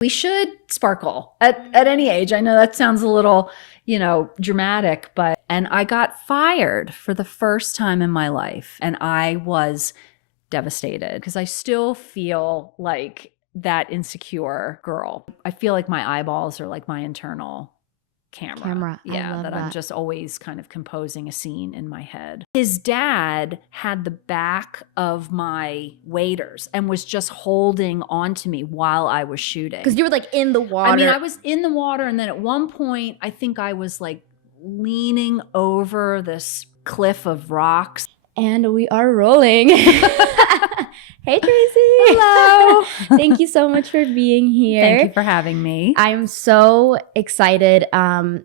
We should sparkle at any age. I know that sounds a little, dramatic, and I got fired for the first time in my life. And I was devastated because I still feel like that insecure girl. I feel like my eyeballs are like my internal camera. Yeah, I love that. I'm just always kind of composing a scene in my head. His dad had the back of my waders and was just holding on to me while I was shooting. Because you were like in the water. I mean, I was in the water, and then at one point, I think I was like leaning over this cliff of rocks. And we are rolling. Hey, Tracy. Hello. Thank you so much for being here. Thank you for having me. I'm so excited.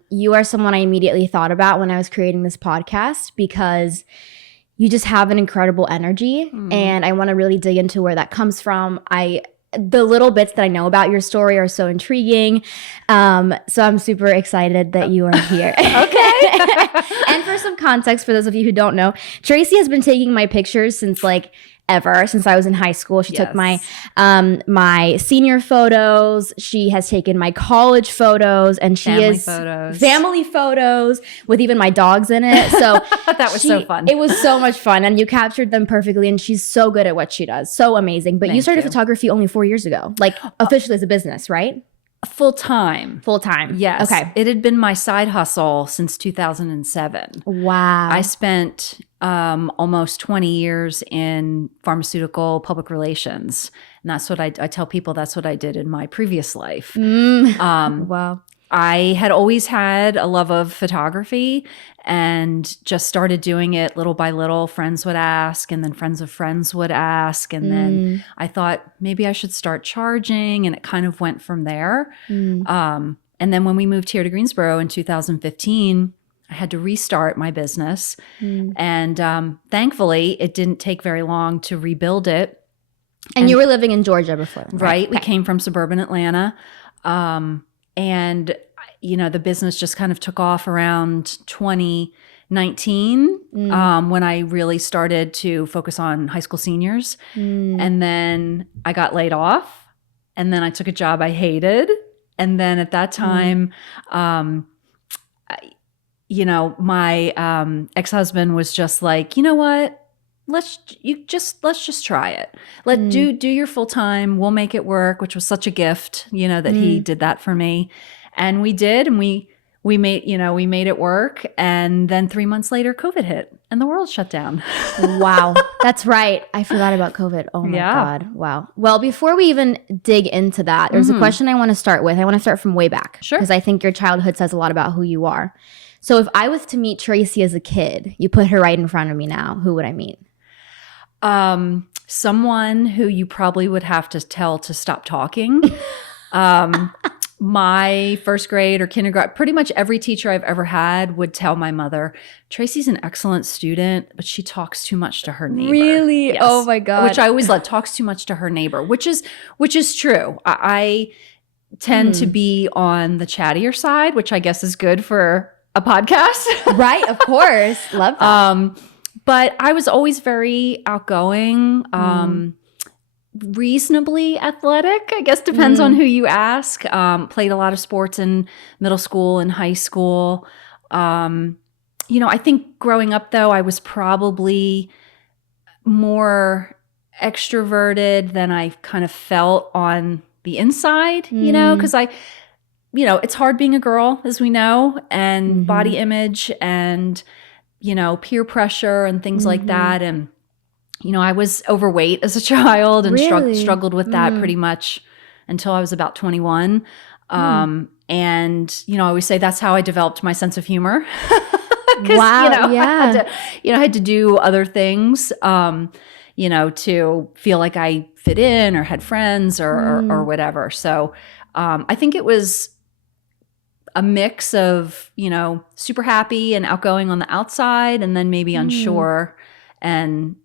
You are someone I immediately thought about when I was creating this podcast because you just have an incredible energy. And I want to really dig into where that comes from. The little bits that I know about your story are so intriguing. So I'm super excited that you are here. Okay. And for some context, for those of you who don't know, Tracy has been taking my pictures since since I was in high school. She took my senior photos. She has taken my college photos, and family photos with even my dogs in it. So that was so fun. It was so much fun, and you captured them perfectly. And she's so good at what she does. So amazing. But you started photography only 4 years ago, like officially as a business, right? Full time. Yes. Okay. It had been my side hustle since 2007. Wow. I spent almost 20 years in pharmaceutical public relations. And that's what I tell people, that's what I did in my previous life. Wow. I had always had a love of photography and just started doing it little by little. Friends would ask, and then friends of friends would ask. And then I thought maybe I should start charging, and it kind of went from there. And then when we moved here to Greensboro in 2015, I had to restart my business. And thankfully, it didn't take very long to rebuild it. And you were living in Georgia before, right? We came from suburban Atlanta. And, the business just kind of took off around 2019 when I really started to focus on high school seniors. And then I got laid off, and then I took a job I hated. And then at that time, my ex-husband was just like, you know what? Let's just try it. Do your full time. We'll make it work, which was such a gift, that he did that for me. And we did, and we made it work. And then 3 months later, COVID hit and the world shut down. Wow. That's right. I forgot about COVID. Oh my God. Wow. Well, before we even dig into that, there's a question I want to start with. I want to start from way back. Sure. Because I think your childhood says a lot about who you are. So if I was to meet Tracy as a kid, you put her right in front of me now, who would I meet? Someone who you probably would have to tell to stop talking. My first grade or kindergarten, pretty much every teacher I've ever had would tell my mother, Tracy's an excellent student, but she talks too much to her neighbor. Really? Yes. Oh my God. Which I always love, talks too much to her neighbor, which is true. I tend to be on the chattier side, which I guess is good for a podcast. Right, of course. Love that. But I was always very outgoing, reasonably athletic, I guess depends on who you ask. Played a lot of sports in middle school and high school. I think growing up though, I was probably more extroverted than I kind of felt on the inside, because it's hard being a girl, as we know, and body image and peer pressure and things like that. And, I was overweight as a child and struggled with that pretty much until I was about 21. And, I always say that's how I developed my sense of humor. Wow. I had to do other things, to feel like I fit in or had friends or whatever. So I think it was a mix of, super happy and outgoing on the outside, and then maybe unsure and,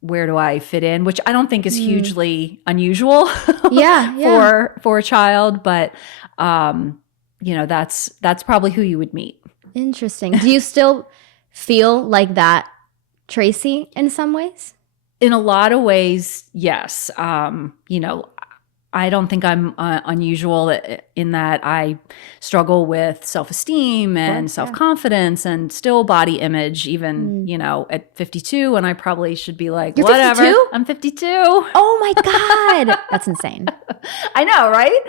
where do I fit in? Which I don't think is hugely unusual for a child, but, that's probably who you would meet. Interesting. Do you still feel like that, Tracy, in some ways? In a lot of ways, yes. I don't think I'm unusual in that I struggle with self-esteem and self-confidence and still body image, even, at 52, when I probably should be like, You're whatever. 52? I'm 52. Oh my God. That's insane. I know, right?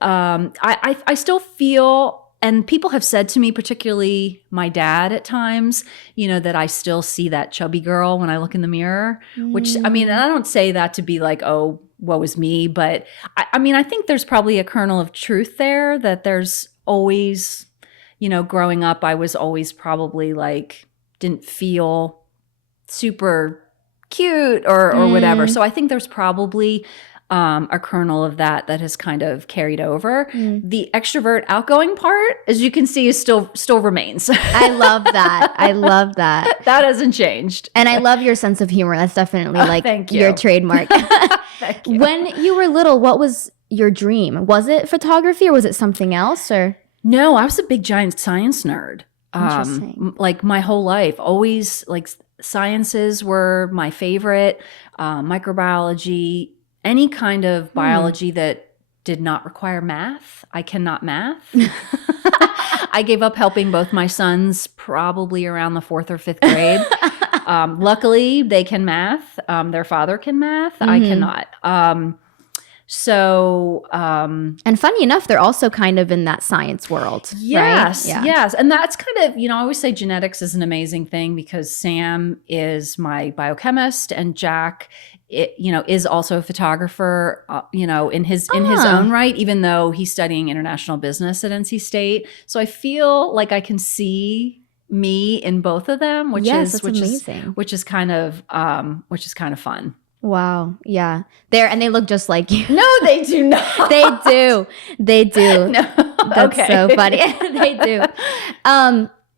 I still feel, and people have said to me, particularly my dad at times, that I still see that chubby girl when I look in the mirror, which, I mean, I don't say that to be like, oh, woe is me. But I think there's probably a kernel of truth there, that there's always, growing up, I was always probably like, didn't feel super cute or whatever. So I think there's probably a kernel of that has kind of carried over. The extrovert outgoing part, as you can see, is still remains. I love that. I love that. That hasn't changed. And I love your sense of humor. That's definitely like thank you. your trademark. Thank you. When you were little, what was your dream? Was it photography or was it something else? Or no, I was a big giant science nerd. Interesting. Like my whole life, always like sciences were my favorite. Microbiology, any kind of biology that did not require math. I cannot math. I gave up helping both my sons probably around the 4th or 5th grade. Luckily, they can math. Their father can math. I cannot. And funny enough, they're also kind of in that science world. Yes, right? Yes. And that's kind of, I always say genetics is an amazing thing, because Sam is my biochemist and Jack, is also a photographer, in his own right, even though he's studying international business at NC State. So I feel like I can see me in both of them, which is amazing. Which is kind of fun. Wow. Yeah. They look just like you. No, they do not. They do. No. That's so funny. They do.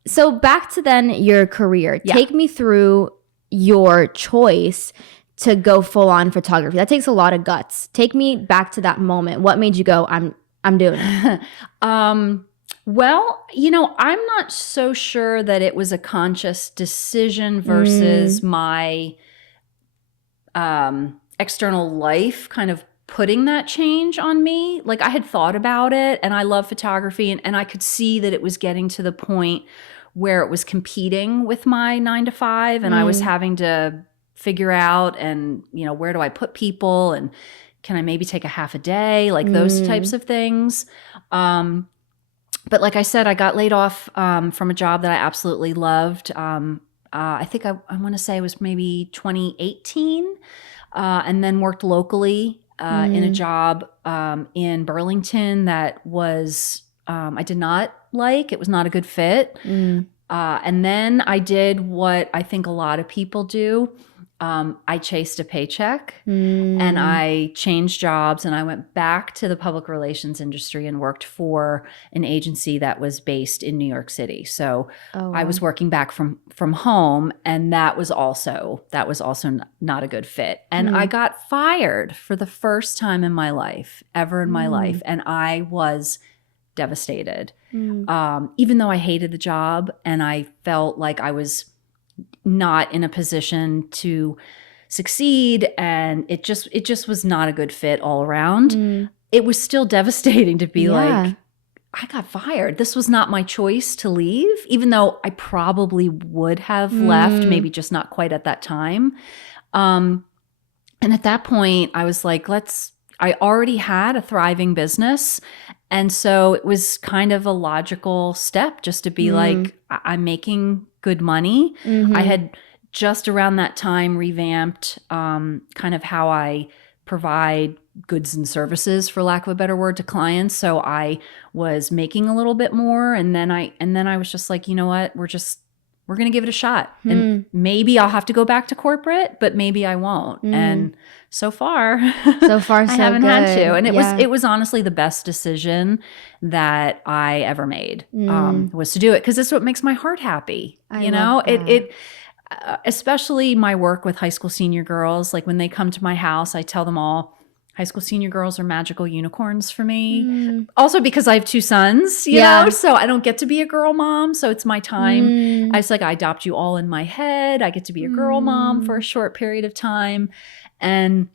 So back to then your career. Yeah. Take me through your choice to go full on photography. That takes a lot of guts. Take me back to that moment. What made you go, I'm doing it? Well, I'm not so sure that it was a conscious decision versus my external life kind of putting that change on me. Like, I had thought about it, and I love photography, and I could see that it was getting to the point where it was competing with my 9 to 5, and I was having to figure out, and where do I put people, and can I maybe take a half a day, like those types of things. But like I said, I got laid off from a job that I absolutely loved. I think I want to say it was maybe 2018, and then worked locally in a job in Burlington that was I did not like. It was not a good fit. And then I did what I think a lot of people do. I chased a paycheck and I changed jobs, and I went back to the public relations industry and worked for an agency that was based in New York City. So I was working back from home, and that was also not a good fit. And I got fired for the first time in my life, ever in my life. And I was devastated. Even though I hated the job and I felt like I was not in a position to succeed, and it just was not a good fit all around. It was still devastating to be like, I got fired. This was not my choice to leave, even though I probably would have left, maybe just not quite at that time. And at that point I was like, I already had a thriving business. And so it was kind of a logical step just to be like, I'm making good money. I had just around that time revamped kind of how I provide goods and services, for lack of a better word, to clients. So I was making a little bit more. And then I was just like, you know what, we're going to give it a shot. And maybe I'll have to go back to corporate, but maybe I won't. And so far I haven't had to. And it was honestly the best decision that I ever made, was to do it. 'Cause it's what makes my heart happy. It especially my work with high school senior girls, like when they come to my house, I tell them all, high school senior girls are magical unicorns for me. Also because I have 2 sons, you know, so I don't get to be a girl mom. So it's my time. I adopt you all in my head. I get to be a girl mom for a short period of time. And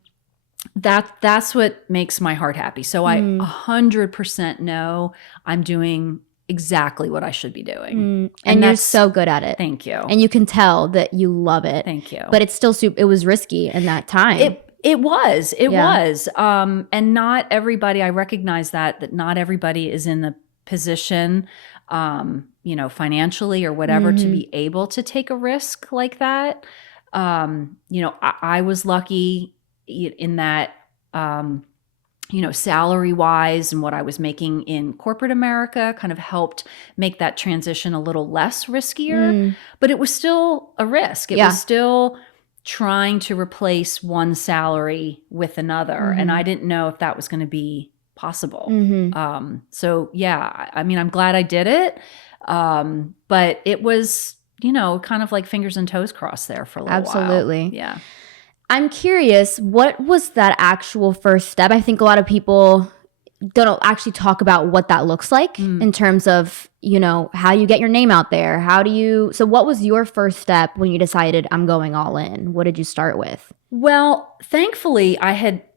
That's what makes my heart happy. So I 100% know I'm doing exactly what I should be doing. And you're so good at it. Thank you. And you can tell that you love it. Thank you. But it's still it was risky in that time. It was. And not everybody, I recognize that not everybody is in the position, financially or whatever, to be able to take a risk like that. I was lucky in that, salary wise and what I was making in corporate America kind of helped make that transition a little less riskier, but it was still a risk. It was still trying to replace one salary with another. And I didn't know if that was going to be possible. I'm glad I did it. But it was, kind of like fingers and toes crossed there for a little while. Absolutely. Yeah. I'm curious, what was that actual first step? I think a lot of people don't actually talk about what that looks like in terms of, how you get your name out there. So what was your first step when you decided I'm going all in? What did you start with? Well, thankfully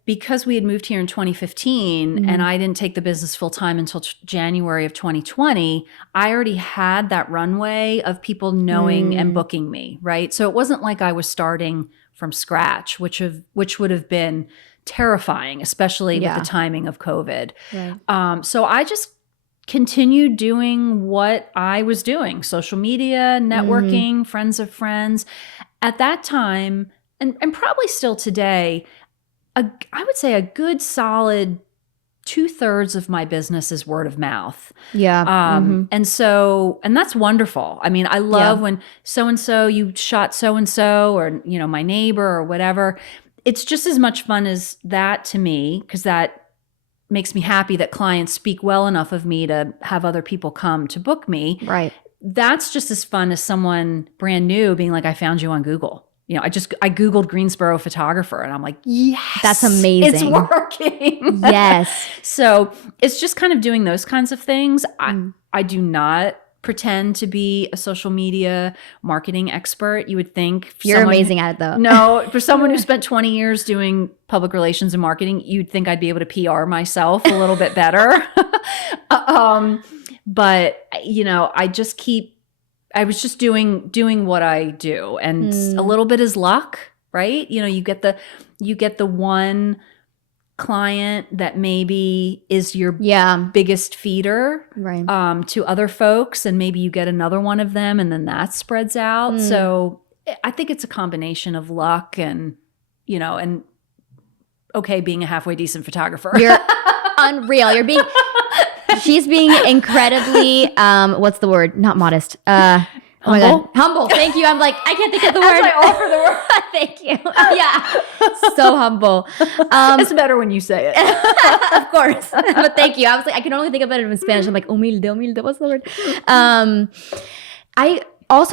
because we had moved here in 2015 and I didn't take the business full time until January of 2020, I already had that runway of people knowing and booking me, right? So it wasn't like I was starting from scratch, which would have been terrifying, especially with the timing of COVID. Right. So I just continued doing what I was doing, social media, networking, friends of friends. At that time, and probably still today, I would say a good solid 2/3 of my business is word of mouth. Yeah. And that's wonderful. I mean, I love when so-and-so, you shot so-and-so or, my neighbor or whatever. It's just as much fun as that to me, because that makes me happy that clients speak well enough of me to have other people come to book me. Right. That's just as fun as someone brand new being like, I found you on Google. I Googled Greensboro photographer and I'm like, yes, that's amazing. It's working. Yes. So it's just kind of doing those kinds of things. I do not pretend to be a social media marketing expert. You would think you're amazing at it though. No, for someone who spent 20 years doing public relations and marketing, you'd think I'd be able to PR myself a little bit better. But I was just doing what I do, and a little bit is luck, right? You get the one client that maybe is your biggest feeder, right, to other folks, and maybe you get another one of them, and then that spreads out. So I think it's a combination of luck and being a halfway decent photographer. You're unreal. She's being incredibly, what's the word? Not modest. Oh my God. Humble. Thank you. I'm like, I can't think of the word. I offer the word. Thank you. Yeah. So humble. It's better when you say it. Of course. But thank you. I was like, I can only think of it in Spanish. I'm like, humilde. What's the word?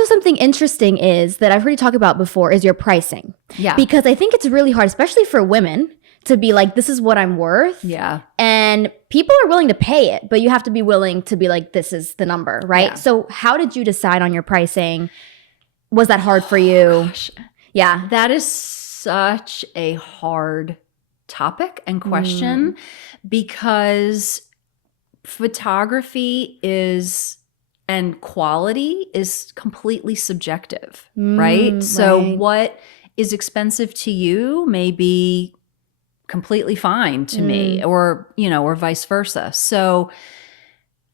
Something interesting is that I've heard you talk about before is your pricing. Yeah. Because I think it's really hard, especially for women, to be like, this is what I'm worth. Yeah. And people are willing to pay it, but you have to be willing to be like, this is the number, right? Yeah. So how did you decide on your pricing? Was that hard for you? Gosh. Yeah. That is such a hard topic and question because photography and quality is completely subjective, right? So what is expensive to you may be completely fine to me, or vice versa. So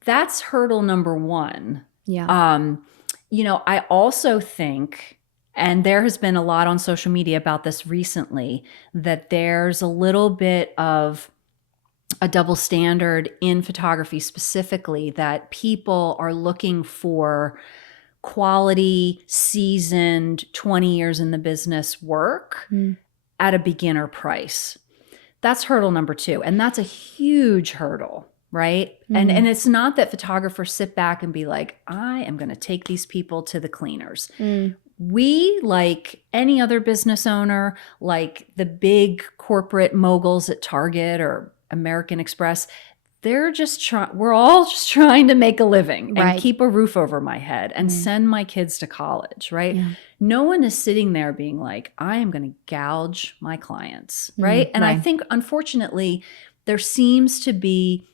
that's hurdle number one. Yeah. I also think, and there has been a lot on social media about this recently, that there's a little bit of a double standard in photography specifically, that people are looking for quality, seasoned, 20 years in the business work at a beginner price. That's hurdle number two. And that's a huge hurdle, right? And it's not that photographers sit back and be like, I am going to take these people to the cleaners. We, like any other business owner, like the big corporate moguls at Target or American Express, we're all just trying to make a living and Right. keep a roof over my head and send my kids to college, right? Yeah. No one is sitting there being like, I am going to gouge my clients, right? And I right. think, unfortunately, there seems to be,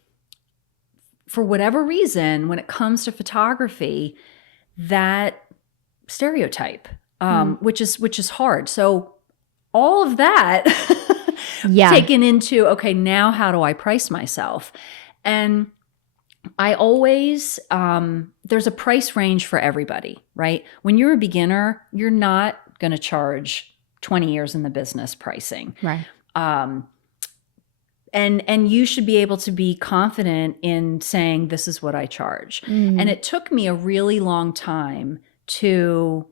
for whatever reason, when it comes to photography, that stereotype, which is hard. So all of that Yeah. taken into, okay, now how do I price myself? And I always, there's a price range for everybody, right? When you're a beginner, you're not going to charge 20 years in the business pricing. Right. And you should be able to be confident in saying, this is what I charge. And it took me a really long time to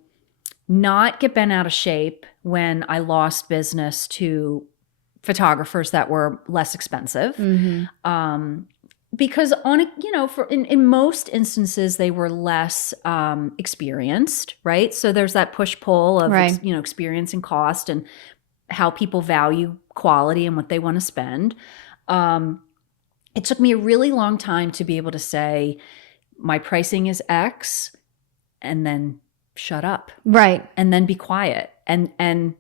not get bent out of shape when I lost business to photographers that were less expensive. Because in most instances, they were less experienced, right? So there's that push-pull of Right. Experience and cost and how people value quality and what they want to spend. It took me a really long time to be able to say, my pricing is X, and then shut up. Right. And then be quiet and and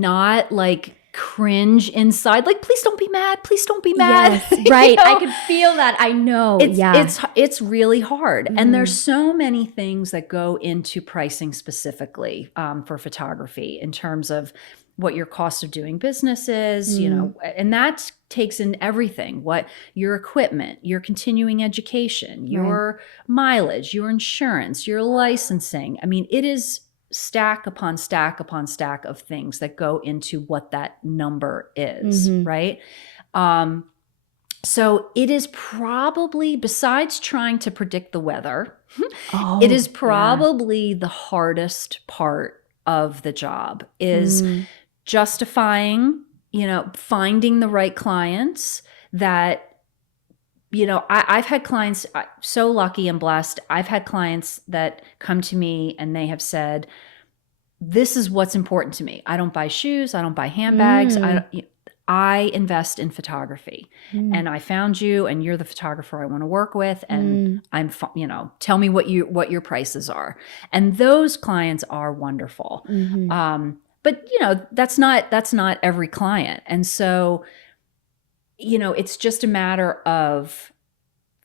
not like cringe inside, like, please don't be mad. Please don't be mad. Yes. Right. I could feel that. I know. It's really hard. And there's so many things that go into pricing specifically for photography in terms of what your cost of doing business is, and that takes in everything, what your equipment, your continuing education, your mileage, your insurance, your licensing. I mean, it is stack upon stack upon stack of things that go into what that number is, right? So it is probably, besides trying to predict the weather, it is probably the hardest part of the job is justifying, finding the right clients that, I've had clients, so lucky and blessed. I've had clients that come to me and they have said, this is what's important to me. I don't buy shoes. I don't buy handbags. I invest in photography, and I found you, and you're the photographer I want to work with, and tell me what your prices are. And those clients are wonderful. But that's not every client. And so, it's just a matter of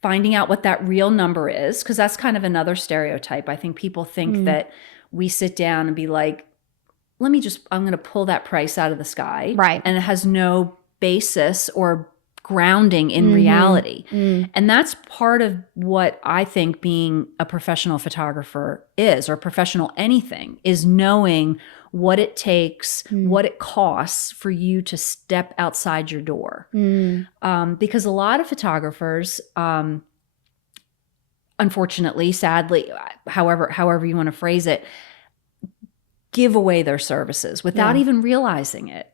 finding out what that real number is, because that's kind of another stereotype. I think people think that we sit down and be like, I'm going to pull that price out of the sky. Right. And it has no basis or grounding in reality. And that's part of what I think being a professional photographer is, or professional anything, is knowing what it takes, what it costs for you to step outside your door. Because a lot of photographers, unfortunately, sadly, however you want to phrase it, give away their services without even realizing it,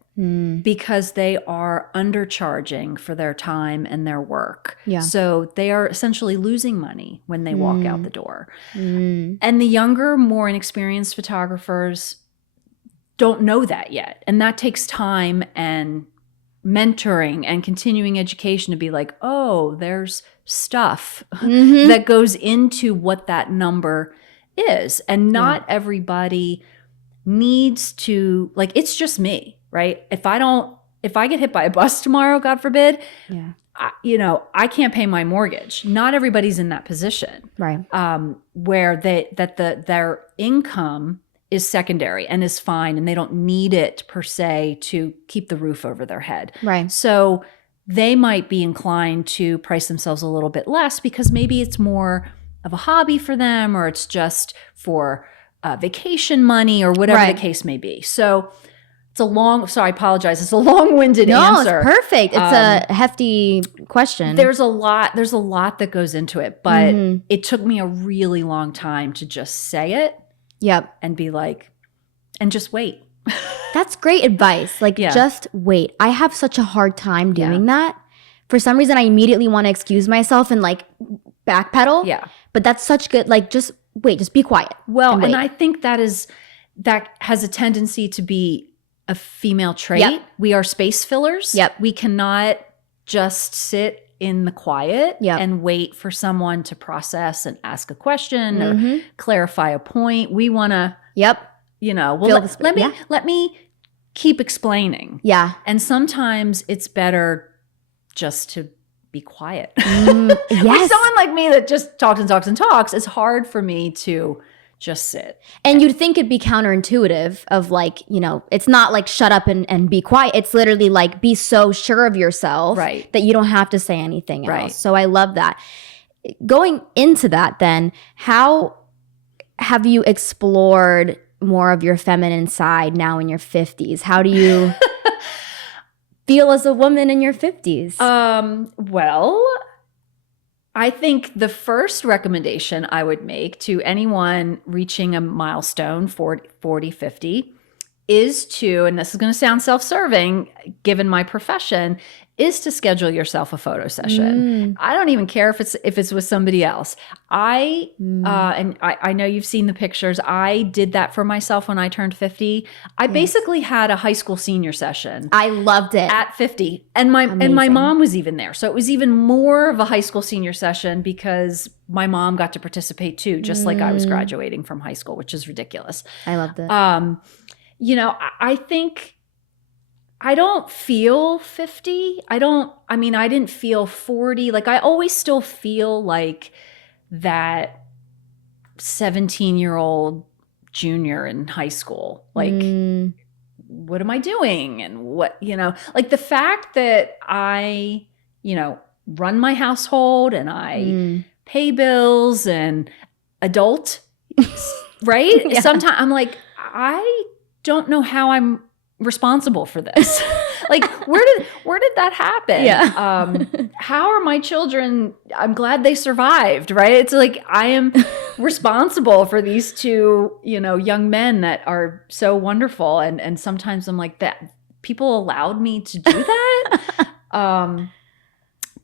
because they are undercharging for their time and their work. So they are essentially losing money when they walk out the door. And the younger, more inexperienced photographers don't know that yet. And that takes time and mentoring and continuing education to be like, oh, there's stuff that goes into what that number is. And not everybody needs to, like, it's just me, right? If I get hit by a bus tomorrow, God forbid, I can't pay my mortgage. Not everybody's in that position, Right. Where their income is secondary and is fine, and they don't need it per se to keep the roof over their head. Right. So they might be inclined to price themselves a little bit less because maybe it's more of a hobby for them, or it's just for vacation money, or whatever the case may be. So it's I apologize. It's a long-winded answer. No, it's perfect. It's a hefty question. There's a lot that goes into it, but it took me a really long time to just say it. Yep. And be like, and just wait. That's great advice. Like, just wait. I have such a hard time doing that. For some reason, I immediately want to excuse myself and like backpedal. Yeah. But that's such good, like, just wait, just be quiet. Well, and I think that has a tendency to be a female trait. We are space fillers. We cannot just sit in the quiet Yep. and wait for someone to process and ask a question Mm-hmm. or clarify a point. We want to, Yep. well, let me keep explaining. Yeah. And sometimes it's better just to be quiet. Yes. For someone like me that just talks and talks and talks, it's hard for me to just sit. And you'd think it'd be counterintuitive of like, it's not like shut up and be quiet. It's literally like be so sure of yourself that you don't have to say anything else. So I love that. Going into that then, how have you explored more of your feminine side now in your 50s? How do you feel as a woman in your 50s? Well, I think the first recommendation I would make to anyone reaching a milestone, 40, 50, is to, and this is going to sound self-serving given my profession, is to schedule yourself a photo session. I don't even care if it's with somebody else. And I know you've seen the pictures. I did that for myself when I turned 50. I basically had a high school senior session. I loved it. At 50. And my mom was even there. So it was even more of a high school senior session because my mom got to participate too, just like I was graduating from high school, which is ridiculous. I loved it. I think I don't feel 50. I didn't feel 40. Like I always still feel like that 17-year-old junior in high school. Like, what am I doing? And what, like the fact that I, run my household and I pay bills and adult, right? Yeah. Sometimes I'm like, I don't know how I'm responsible for this. Like, where did that happen? Yeah. How are my children? I'm glad they survived, right? It's like I am responsible for these two, young men that are so wonderful. And sometimes I'm like, that people allowed me to do that.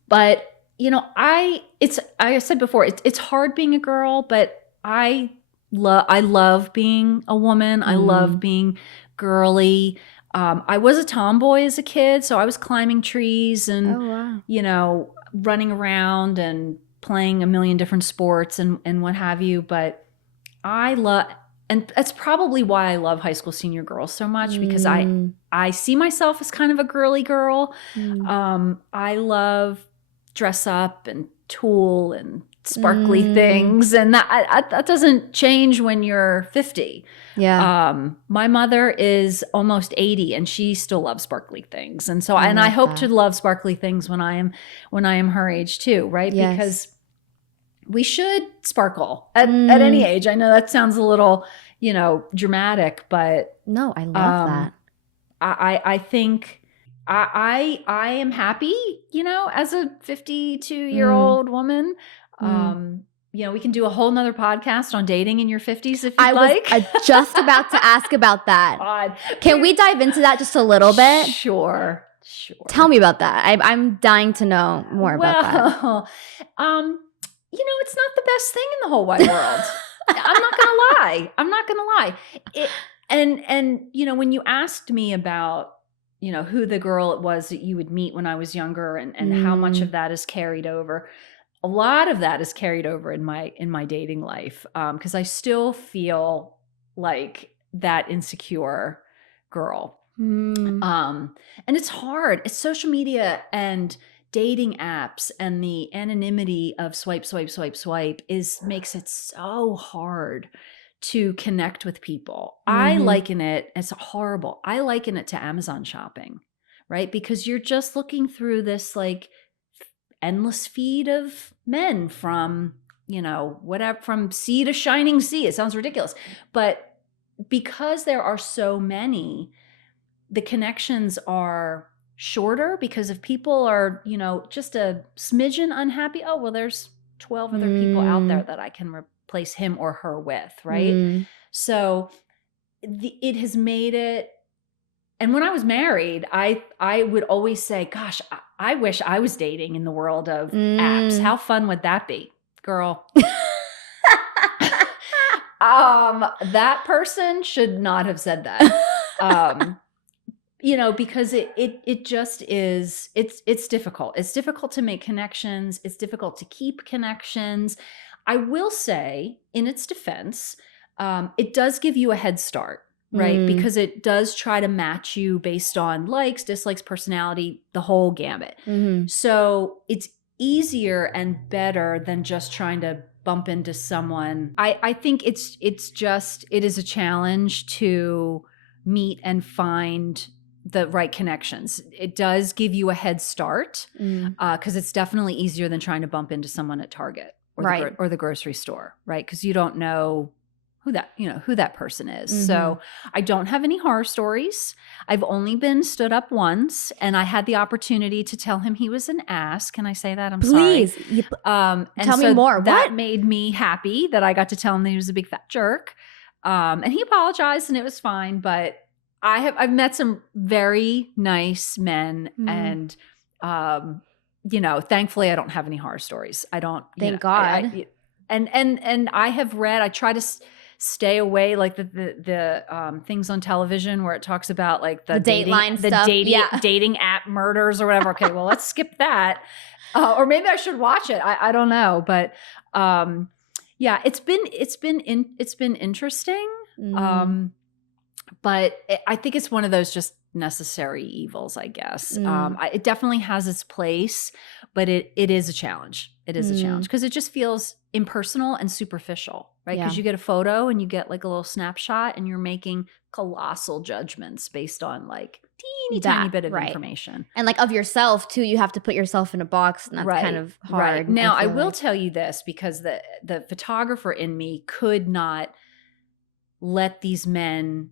But I said before, it's hard being a girl, but I love being a woman. I love being girly. I was a tomboy as a kid, so I was climbing trees and, running around and playing a million different sports and what have you. But and that's probably why I love high school senior girls so much, because I see myself as kind of a girly girl. I love dress up and tulle and sparkly things, and that doesn't change when you're 50. Yeah. My mother is almost 80 and she still loves sparkly things, and so I hope to love sparkly things when I am her age too, right? Yes. Because we should sparkle at any age. I know that sounds a little dramatic, but no, I love that. I think I am happy, as a 52-year-old woman. We can do a whole nother podcast on dating in your 50s if you'd like. I was just about to ask about that. God. Can we dive into that just a little bit? Sure. Tell me about that. I'm dying to know more about that. Well, it's not the best thing in the whole wide world. I'm not gonna lie. When you asked me about, who the girl it was that you would meet when I was younger and how much of that is carried over, a lot of that is carried over in my dating life, because I still feel like that insecure girl. And it's hard. It's social media and dating apps and the anonymity of swipe makes it so hard to connect with people. I liken it, it's horrible. I liken it to Amazon shopping, right? Because you're just looking through this like endless feed of men from, whatever, from sea to shining sea. It sounds ridiculous. But because there are so many, the connections are shorter, because if people are, just a smidgen unhappy, oh, well, there's 12 other people out there that I can replace him or her with, right? So it has made it. And when I was married, I would always say, gosh, I wish I was dating in the world of apps. How fun would that be? Girl. That person should not have said that. because it just is, it's difficult. It's difficult to make connections. It's difficult to keep connections. I will say, in its defense, it does give you a head start, right? Because it does try to match you based on likes, dislikes, personality, the whole gamut. So it's easier and better than just trying to bump into someone. I think it is a challenge to meet and find the right connections. It does give you a head start because it's definitely easier than trying to bump into someone at Target or the grocery store, right? Because you don't know who that person is. So I don't have any horror stories. I've only been stood up once, and I had the opportunity to tell him he was an ass. Can I say that? I'm Please. sorry. And tell me more. That What? made me happy that I got to tell him that he was a big fat jerk. And he apologized, and it was fine. But I've met some very nice men, and thankfully I don't have any horror stories. I don't. Thank God. And I have read. I try to stay away, like the things on television where it talks about like the Dateline stuff, dating app murders or whatever. Okay, well, let's skip that. Or maybe I should watch it. I don't know, but it's been interesting. But I think it's one of those just necessary evils, I guess. It definitely has its place, but it is a challenge. It is a challenge because it just feels impersonal and superficial, right? Because you get a photo and you get like a little snapshot and you're making colossal judgments based on like tiny bit of information. And like of yourself too, you have to put yourself in a box, and that's kind of hard. Right. Now, I will tell you this, because the photographer in me could not let these men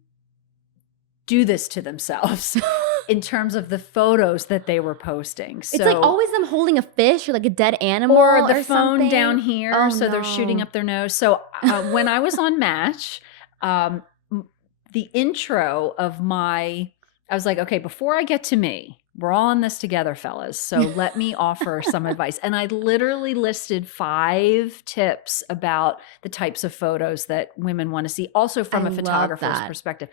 do this to themselves in terms of the photos that they were posting. So, it's like always them holding a fish or like a dead animal or the phone something down here. Oh, so they're shooting up their nose. So when I was on Match, the intro of I was like, okay, before I get to me, we're all in this together, fellas. So let me offer some advice. And I literally listed 5 tips about the types of photos that women want to see, also from a photographer's perspective.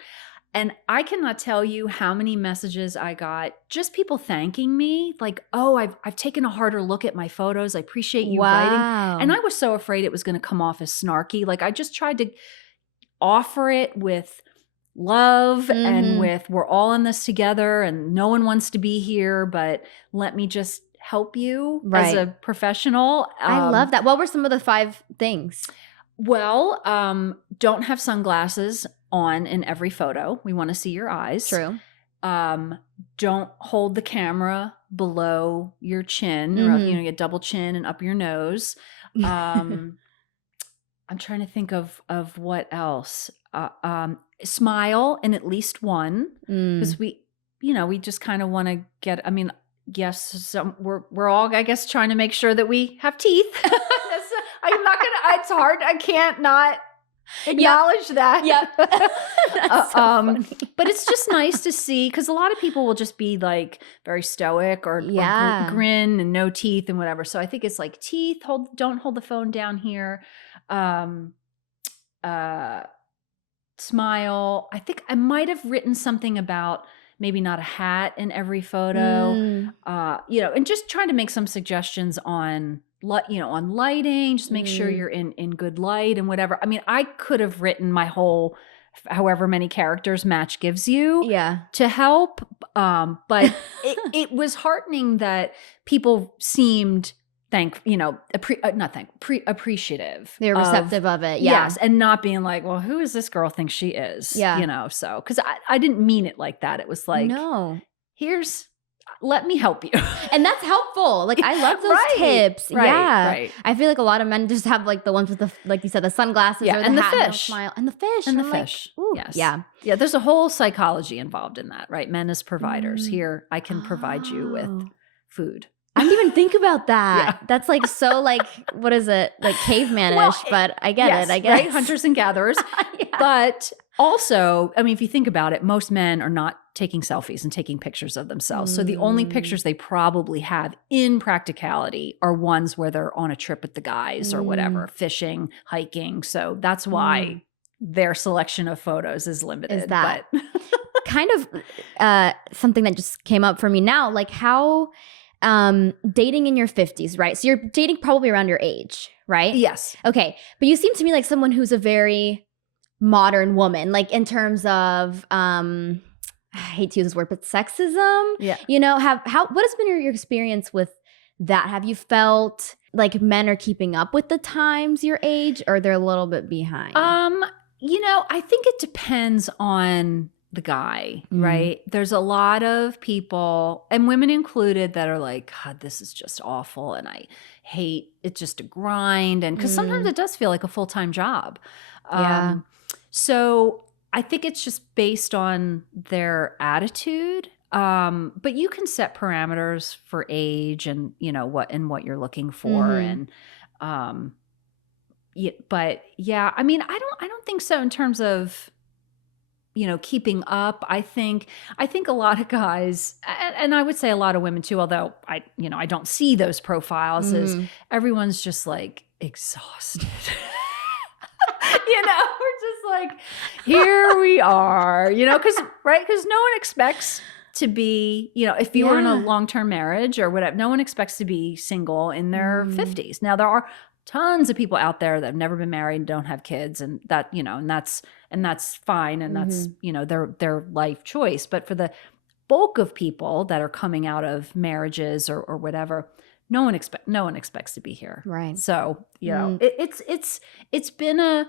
And I cannot tell you how many messages I got, just people thanking me, like, oh, I've taken a harder look at my photos. I appreciate you writing. And I was so afraid it was going to come off as snarky. Like, I just tried to offer it with love and with, we're all in this together and no one wants to be here, but let me just help you as a professional. I love that. What were some of the 5 things? Well, don't have sunglasses on in every photo. We want to see your eyes. True. Don't hold the camera below your chin, or you get double chin and up your nose. I'm trying to think of what else. Smile in at least one, because we just kind of want to get. I mean, yes, we're all, I guess, trying to make sure that we have teeth. I'm not gonna. It's hard. I can't not acknowledge that. That's so funny. But it's just nice to see, because a lot of people will just be like very stoic or grin and no teeth and whatever. So I think it's like teeth. Don't hold the phone down here. Smile. I think I might have written something about maybe not a hat in every photo. And just trying to make some suggestions on lighting, just make sure you're in good light and whatever. I mean, I could have written my whole, however many characters Match gives you to help. But it was heartening that people seemed appreciative. They're receptive of it. Yes. And not being like, well, who is this girl think she is? So, cause I didn't mean it like that. It was like, no, let me help you. And that's helpful. Like, I love those tips. Right. I feel like a lot of men just have like the ones with the, like you said, the sunglasses or the hat, fish. Smile, and the fish. And the fish. Yes. Yeah. There's a whole psychology involved in that, right? Men as providers. Here, I can provide you with food. I didn't even think about that. That's like so like, what is it? Like cavemanish, but I get it. I guess. Right? Hunters and gatherers. But also, I mean, if you think about it, most men are not taking selfies and taking pictures of themselves. So the only pictures they probably have in practicality are ones where they're on a trip with the guys or whatever, fishing, hiking. So that's why their selection of photos is limited. Is that but kind of something that just came up for me now? Like how dating in your 50s, right? So you're dating probably around your age, right? yes. Okay. But you seem to me like someone who's a very modern woman, like in terms of I hate to use this word, but sexism. Yeah. You know, what has been your experience with that? Have you felt like men are keeping up with the times your age, or they're a little bit behind? I think it depends on the guy, right? There's a lot of people, and women included, that are like, God, this is just awful, and I hate it's just a grind, and because sometimes it does feel like a full-time job. Yeah. So I think it's just based on their attitude. But you can set parameters for age and what you're looking for, and but yeah, I mean, I don't think so in terms of keeping up. I think a lot of guys, and I would say a lot of women too, although I don't see those profiles, is everyone's just like exhausted. We're just like, here we are, because no one expects to be, if you were in a long-term marriage or whatever, no one expects to be single in their 50s. Now, there are tons of people out there that have never been married and don't have kids, and that, and that's fine, and that's, their life choice. But for the bulk of people that are coming out of marriages or whatever, no one expects to be here. Right. So, it's been a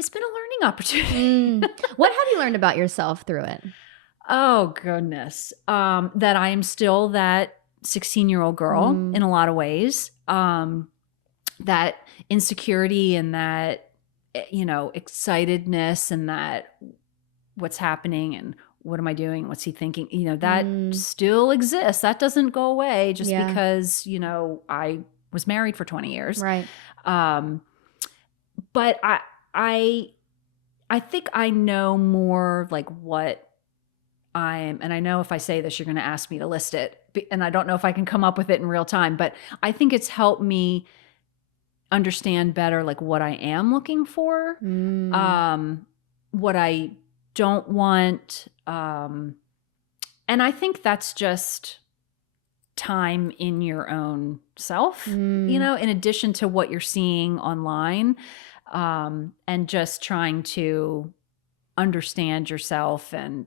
learning opportunity. What have you learned about yourself through it? Oh, goodness. That I am still that 16-year-old girl in a lot of ways. That insecurity and that, excitedness and that what's happening and what am I doing? What's he thinking? That still exists. That doesn't go away just because, I was married for 20 years. Right. But I think I know more like what I am, and I know if I say this, you're going to ask me to list it, and I don't know if I can come up with it in real time, but I think it's helped me understand better like what I am looking for, what I don't want, and I think that's just time in your own self, in addition to what you're seeing online, and just trying to understand yourself. And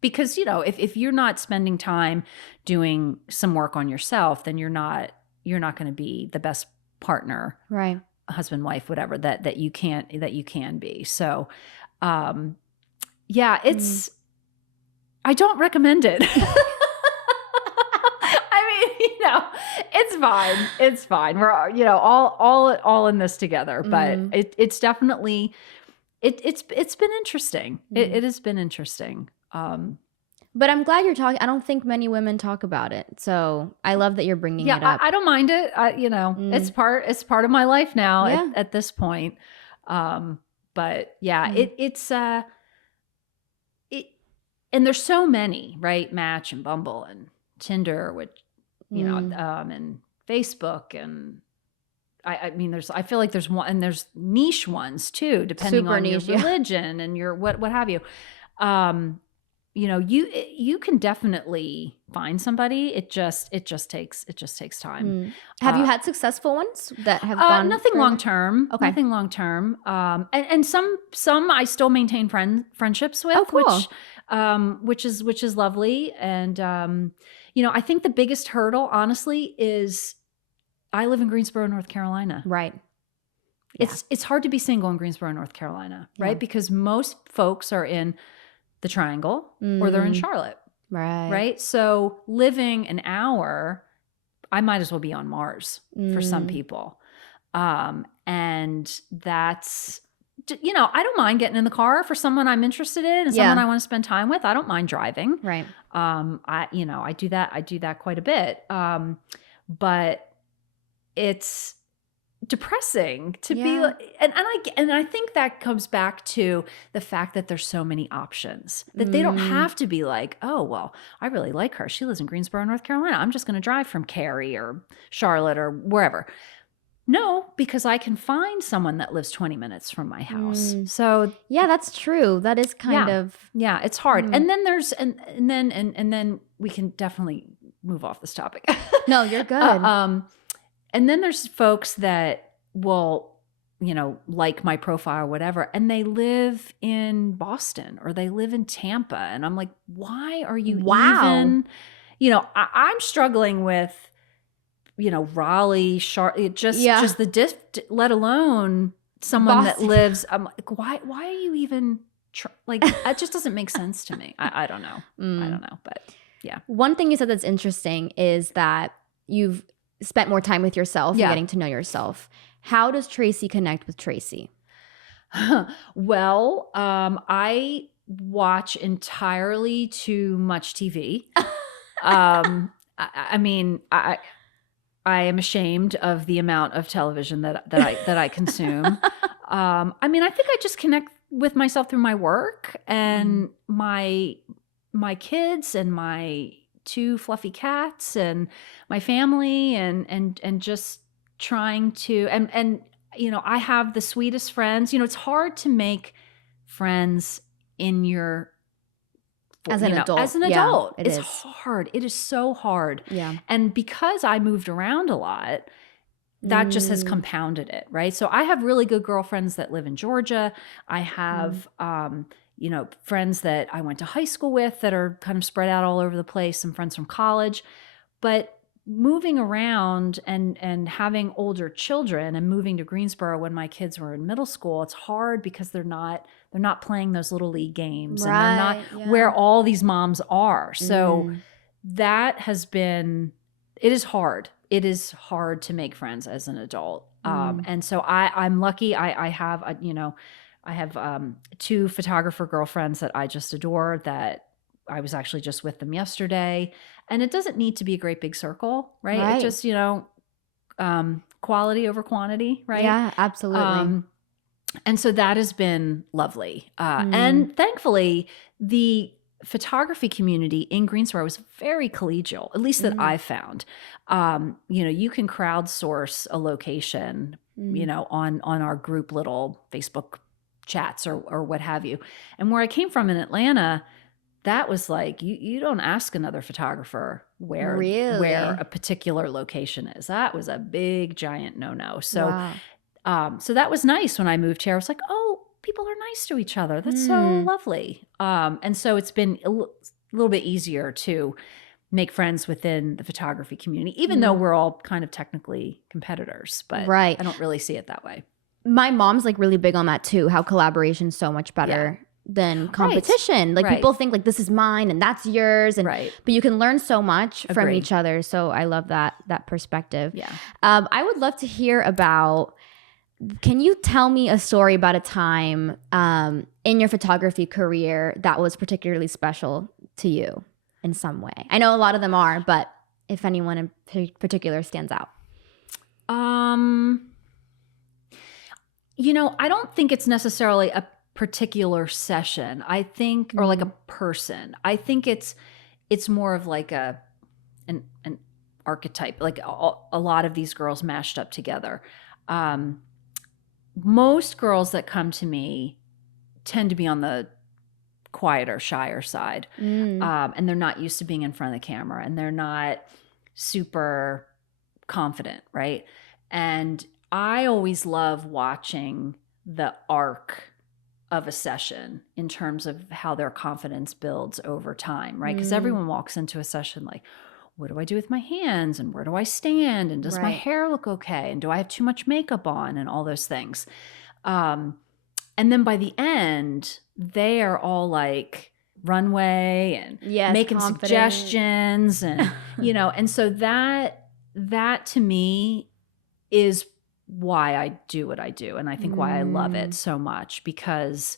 because, if you're not spending time doing some work on yourself, then you're not going to be the best partner, right? Husband, wife, whatever that you can be. So, yeah, it's, I don't recommend it. It's fine. We're, all in this together, but it's definitely, it's been interesting. It has been interesting. But I'm glad you're talking. I don't think many women talk about it. So I love that you're bringing it up. I don't mind it. It's part of my life now at this point. But yeah, it's and there's so many, right? Match and Bumble and Tinder, which, and Facebook, and I mean, I feel like there's one, and there's niche ones too, depending Super on niche, your religion and your what have you. You can definitely find somebody. It just takes time. Have you had successful ones that have gone? Nothing long term. Okay. Nothing long term. And some I still maintain friendships with, which is lovely. And I think the biggest hurdle, honestly, is I live in Greensboro, North Carolina. Right. Yeah. It's hard to be single in Greensboro, North Carolina, right? Yeah. Because most folks are in the Triangle or they're in Charlotte. Right. So living an hour, I might as well be on Mars for some people. And that's, I don't mind getting in the car for someone I'm interested in and someone I want to spend time with. I don't mind driving. Right. I do that quite a bit. But it's depressing to be, and I think that comes back to the fact that there's so many options that they don't have to be like, oh, well, I really like her. She lives in Greensboro, North Carolina. I'm just going to drive from Cary or Charlotte or wherever. No, because I can find someone that lives 20 minutes from my house. So Yeah, that's true. That is kind of. yeah, it's hard. And then there's and then we can definitely move off this topic. No, you're good. And then there's folks that will, like my profile or whatever, and they live in Boston or they live in Tampa. And I'm like, why are you even, I'm struggling with, Raleigh, Charlotte, just the let alone someone Boston. that lives. I'm like, why are you even like, that just doesn't make sense to me. I don't know. I don't know, but yeah. One thing you said that's interesting is that you've spent more time with yourself and getting to know yourself. How does Tracy connect with Tracy? Well, I watch entirely too much TV. I mean, I am ashamed of the amount of television that I consume. I mean, I think I just connect with myself through my work and my kids and my 2 fluffy cats and my family and just trying to and I have the sweetest friends. It's hard to make friends in your as an adult. As an adult, it's is hard. It is so hard. Yeah. And because I moved around a lot, that just has compounded it, right? So I have really good girlfriends that live in Georgia. I have friends that I went to high school with that are kind of spread out all over the place, some friends from college. But moving around and having older children and moving to Greensboro when my kids were in middle school, it's hard because they're not playing those little league games and they're not where all these moms are. So that has been, it is hard. It is hard to make friends as an adult. And so I'm lucky. I have, I have 2 photographer girlfriends that I just adore that I was actually just with them yesterday. And it doesn't need to be a great big circle, right? It just, quality over quantity, right? Yeah, absolutely. And so that has been lovely. And thankfully, the photography community in Greensboro was very collegial, at least that I found. You can crowdsource a location, on our group little Facebook chats or what have you. And where I came from in Atlanta, that was like, you don't ask another photographer where a particular location is. That was a big, giant no-no. So, so that was nice when I moved here. I was like, oh, people are nice to each other. That's so lovely. And so it's been a little bit easier to make friends within the photography community, even though we're all kind of technically competitors, but I don't really see it that way. My mom's like really big on that too, how collaboration's so much better than competition. Like people think like this is mine and that's yours, and but you can learn so much from each other. So I love that perspective. Yeah. I would love to hear about. Can you tell me a story about a time in your photography career that was particularly special to you in some way? I know a lot of them are, but if anyone in particular stands out. I don't think it's necessarily a particular session. I think, or like a person. I think it's more of like an archetype, like a lot of these girls mashed up together. Most girls that come to me tend to be on the quieter, shyer side. And they're not used to being in front of the camera and they're not super confident, right? And I always love watching the arc of a session in terms of how their confidence builds over time, right? Because everyone walks into a session like, what do I do with my hands? And where do I stand? And does my hair look okay? And do I have too much makeup on? And all those things. And then by the end, they are all like runway and making suggestions and, and so that to me is why I do what I do. And I think why I love it so much, because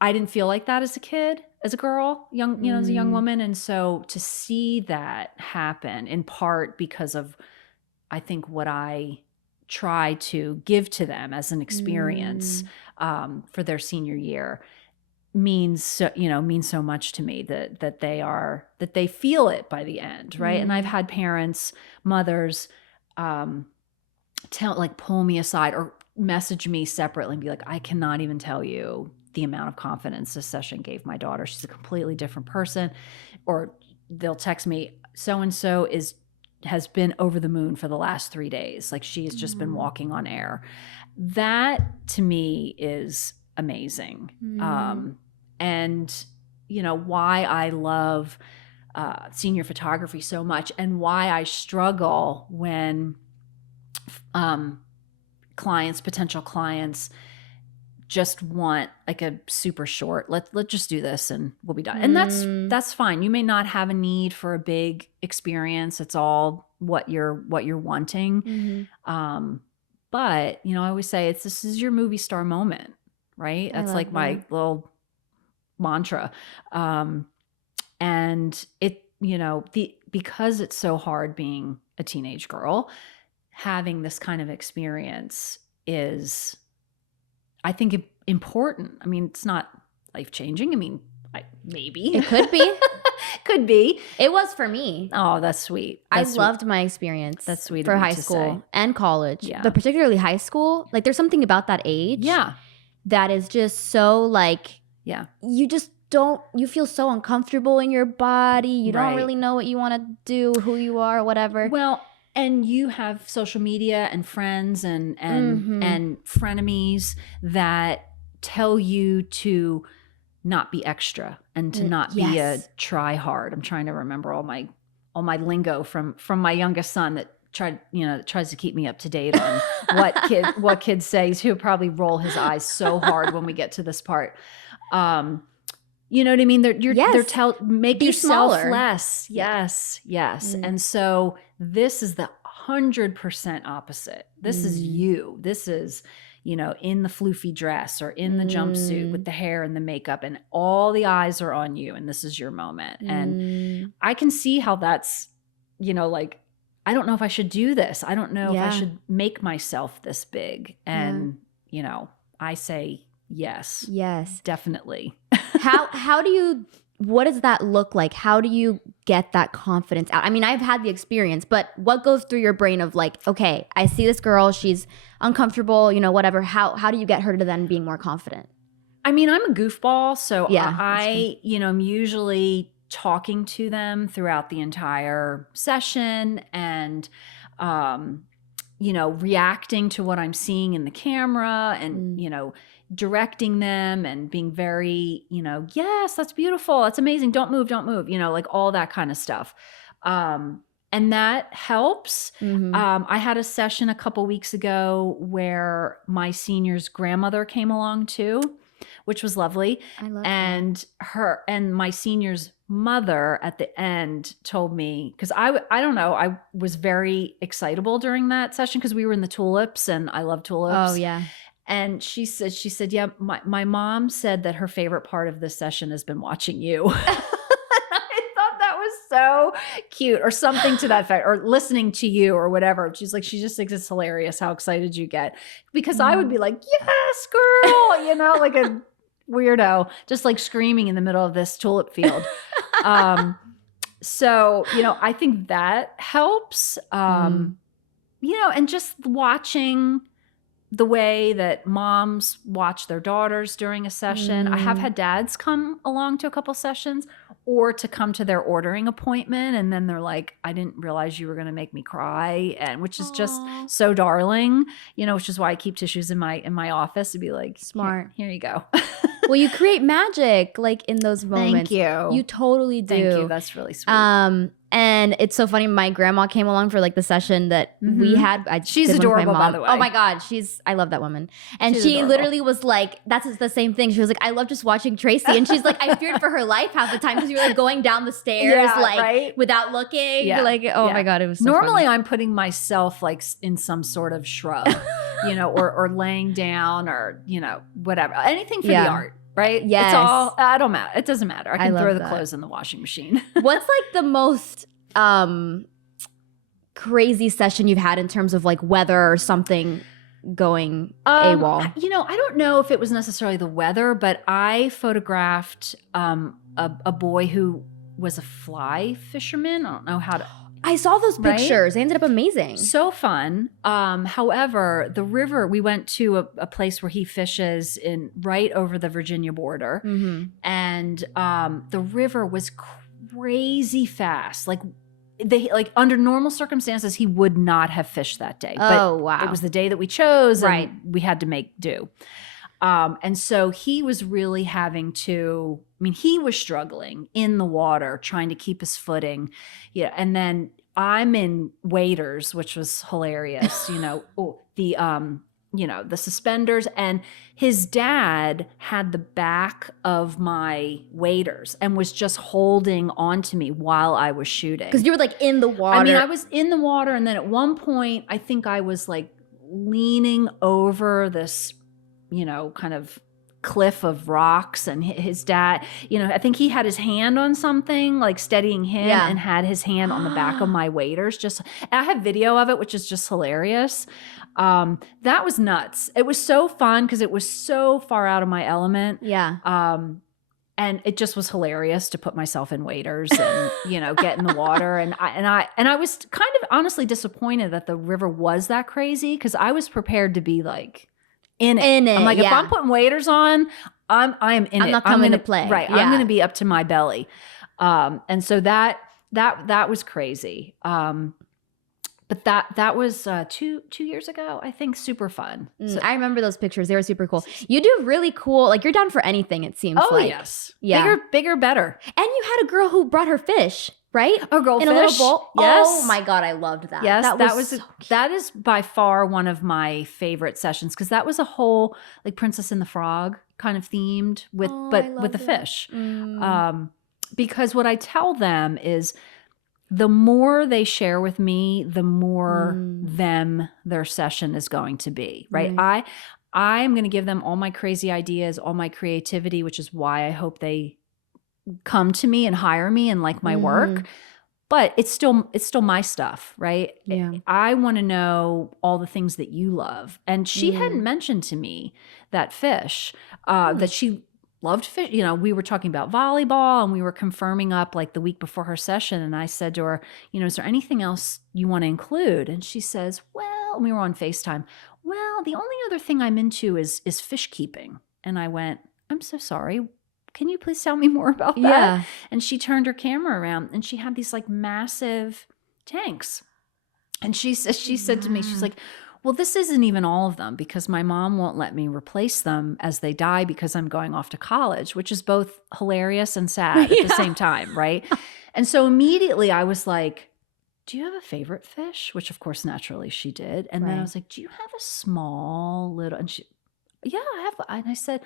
I didn't feel like that as a kid, as a girl, as a young woman. And so to see that happen in part because of, I think, what I try to give to them as an experience for their senior year means so much to me that they feel it by the end. Right. And I've had parents, mothers, pull me aside or message me separately and be like, I cannot even tell you the amount of confidence this session gave my daughter. She's a completely different person. Or they'll text me, so-and-so has been over the moon for the last 3 days. Like she has just been walking on air. That to me is amazing. And why I love senior photography so much, and why I struggle when potential clients just want like a super short, let's just do this and we'll be done. And that's fine. You may not have a need for a big experience. It's all what you're wanting. But I always say this is your movie star moment, right? That's like my little mantra. And it, because it's so hard being a teenage girl, having this kind of experience is, I think, important. I mean, it's not life-changing. I mean, maybe. It could be. Could be. It was for me. Oh, that's sweet. I loved my experience. That's sweet for of you high to school say. and college. Yeah. But particularly high school. Like there's something about that age. Yeah. That is just so like, yeah. You feel so uncomfortable in your body. You don't Right. really know what you want to do, who you are, whatever. Well, and you have social media and friends and frenemies that tell you to not be extra and to not be a try hard. I'm trying to remember all my lingo from my youngest son that tries to keep me up to date on what kids say. He'll probably roll his eyes so hard when we get to this part. You know what I mean? They're make be yourself smaller. Less. Yes. And so this is the 100% opposite. This is you. This is, in the floofy dress or in the jumpsuit with the hair and the makeup, and all the eyes are on you, and this is your moment. And I can see how that's, like, I don't know if I should do this. I don't know if I should make myself this big. And, I say yes. Yes. Definitely. What does that look like? How do you get that confidence out? I mean, I've had the experience, but what goes through your brain of like, okay, I see this girl, she's uncomfortable, whatever. How do you get her to then being more confident? I mean, I'm a goofball, so Yeah, I'm usually talking to them throughout the entire session and, reacting to what I'm seeing in the camera and, directing them and being very, yes, that's beautiful. That's amazing. Don't move, like all that kind of stuff. And that helps. I had a session a couple weeks ago where my senior's grandmother came along too, which was lovely. I love and her and my senior's mother at the end told me, because I don't know, I was very excitable during that session because we were in the tulips and I love tulips. Oh yeah. And she said, yeah, my mom said that her favorite part of this session has been watching you. I thought that was so cute, or something to that effect, or listening to you or whatever. She's like, she just thinks it's hilarious how excited you get, because I would be like, yes, girl, like a weirdo, just like screaming in the middle of this tulip field. So, I think that helps, and just watching the way that moms watch their daughters during a session. I have had dads come along to a couple sessions, or to come to their ordering appointment, and then they're like, I didn't realize you were going to make me cry, and which is just so darling, which is why I keep tissues in my office to be like, smart. Here you go. Well, you create magic like in those moments. Thank you. You totally do. Thank you. That's really sweet. And it's so funny. My grandma came along for like the session that we had. She's adorable, by the way. Oh my God. I love that woman. And She's she adorable. Literally was like, that's the same thing. She was like, I love just watching Tracy. And she's like, I feared for her life half the time because you were like going down the stairs, without looking. Yeah. Like, oh my God, it was so Normally funny. I'm putting myself like in some sort of shrub, or laying down, or, whatever, anything for the art. Right? Yes. It's all, I don't matter. It doesn't matter. I can love throw the that. clothes in the washing machine. What's like the most crazy session you've had in terms of like weather or something going AWOL? I don't know if it was necessarily the weather, but I photographed a boy who was a fly fisherman. I don't know how to. I saw those Right? pictures. They ended up amazing. So fun. However, the river, we went to a place where he fishes in right over the Virginia border. And the river was crazy fast. Like under normal circumstances, he would not have fished that day. Oh, But wow. it was the day that we chose, Right. and we had to make do. And so he was really having to, he was struggling in the water, trying to keep his footing. Yeah. And then I'm in waders, which was hilarious, the suspenders, and his dad had the back of my waders and was just holding on to me while I was shooting. Because you were like in the water. I was in the water. And then at one point, I think I was like leaning over this kind of cliff of rocks, and his dad, I think he had his hand on something like steadying him, and had his hand on the back of my waders. I have video of it, which is just hilarious. That was nuts. It was so fun because it was so far out of my element. Yeah. And it just was hilarious to put myself in waders and, get in the water. And I was kind of honestly disappointed that the river was that crazy, because I was prepared to be like, in it. I'm like, if I'm putting waders on, I'm in it. I'm not coming to play. Right. Yeah. I'm going to be up to my belly. And so that was crazy. But that was 2 years ago, I think. Super fun. So, I remember those pictures. They were super cool. You do really cool. Like, you're down for anything, it seems like. Yes. Yeah. Bigger, better. And you had a girl who brought her fish, right? A goldfish. In a little bowl. Yes. Oh my God, I loved that. Yes, that that is by far one of my favorite sessions, because that was a whole like Princess and the Frog kind of themed with the fish. Because what I tell them is, the more they share with me, the more their session is going to be, right? I am going to give them all my crazy ideas, all my creativity, which is why I hope they come to me and hire me and like my work. But it's still my stuff, right? Yeah. I want to know all the things that you love. And she hadn't mentioned to me that fish, that she loved fish. We were talking about volleyball, and we were confirming up like the week before her session. And I said to her, is there anything else you want to include? And she says, well, and we were on FaceTime. Well, the only other thing I'm into is fish keeping. And I went, I'm so sorry. Can you please tell me more about that? Yeah. And she turned her camera around, and she had these like massive tanks. And she said to me, she's like, well, this isn't even all of them, because my mom won't let me replace them as they die, because I'm going off to college, which is both hilarious and sad at the same time, right? And so immediately I was like, do you have a favorite fish? Which of course, naturally she did. And then I was like, do you have a small little, and she, yeah, I have. And I said,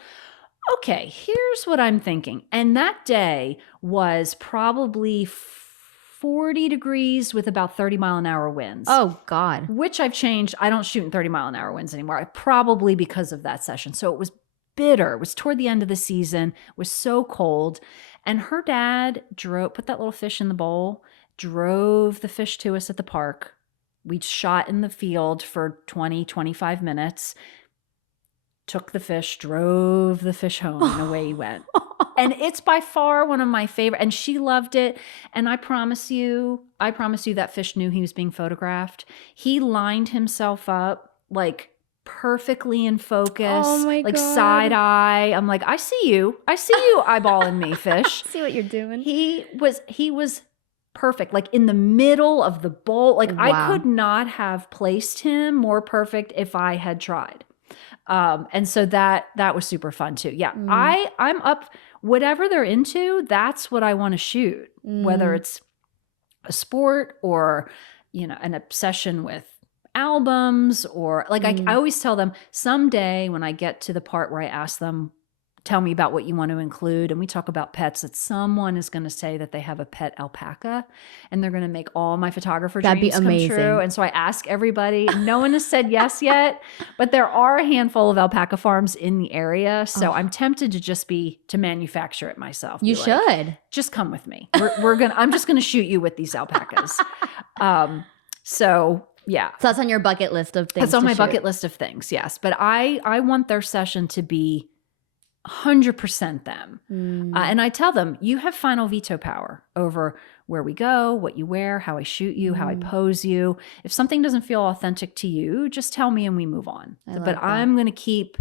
okay, here's what I'm thinking. And that day was probably 40 degrees with about 30-mile-an-hour winds. Oh, God. Which I've changed. I don't shoot in 30-mile-an-hour winds anymore. Probably because of that session. So it was bitter. It was toward the end of the season. It was so cold. And her dad put that little fish in the bowl, drove the fish to us at the park. We shot in the field for 20, 25 minutes. Took the fish, drove the fish home, and away he went. And it's by far one of my favorite, and she loved it. And I promise you that fish knew he was being photographed. He lined himself up like perfectly in focus, like side eye. I'm like, I see you eyeballing me, fish. See what you're doing. He was perfect, like in the middle of the bowl. Like I could not have placed him more perfect if I had tried. And so that was super fun too. Yeah. I'm up, whatever they're into, that's what I want to shoot, whether it's a sport or, an obsession with albums, or like, I always tell them someday when I get to the part where I ask them, tell me about what you want to include, and we talk about pets, that someone is going to say that they have a pet alpaca, and they're going to make all my photographer dreams come true. And so I ask everybody. No one has said yes yet, but there are a handful of alpaca farms in the area. So I'm tempted to manufacture it myself. You should just come with me. I'm just gonna shoot you with these alpacas. So yeah. So that's on your bucket list of things. That's on my bucket list of things. Yes, but I want their session to be 100% them. And I tell them, you have final veto power over where we go, what you wear, how I shoot you, how I pose you. If something doesn't feel authentic to you, just tell me and we move on. But I'm going to keep,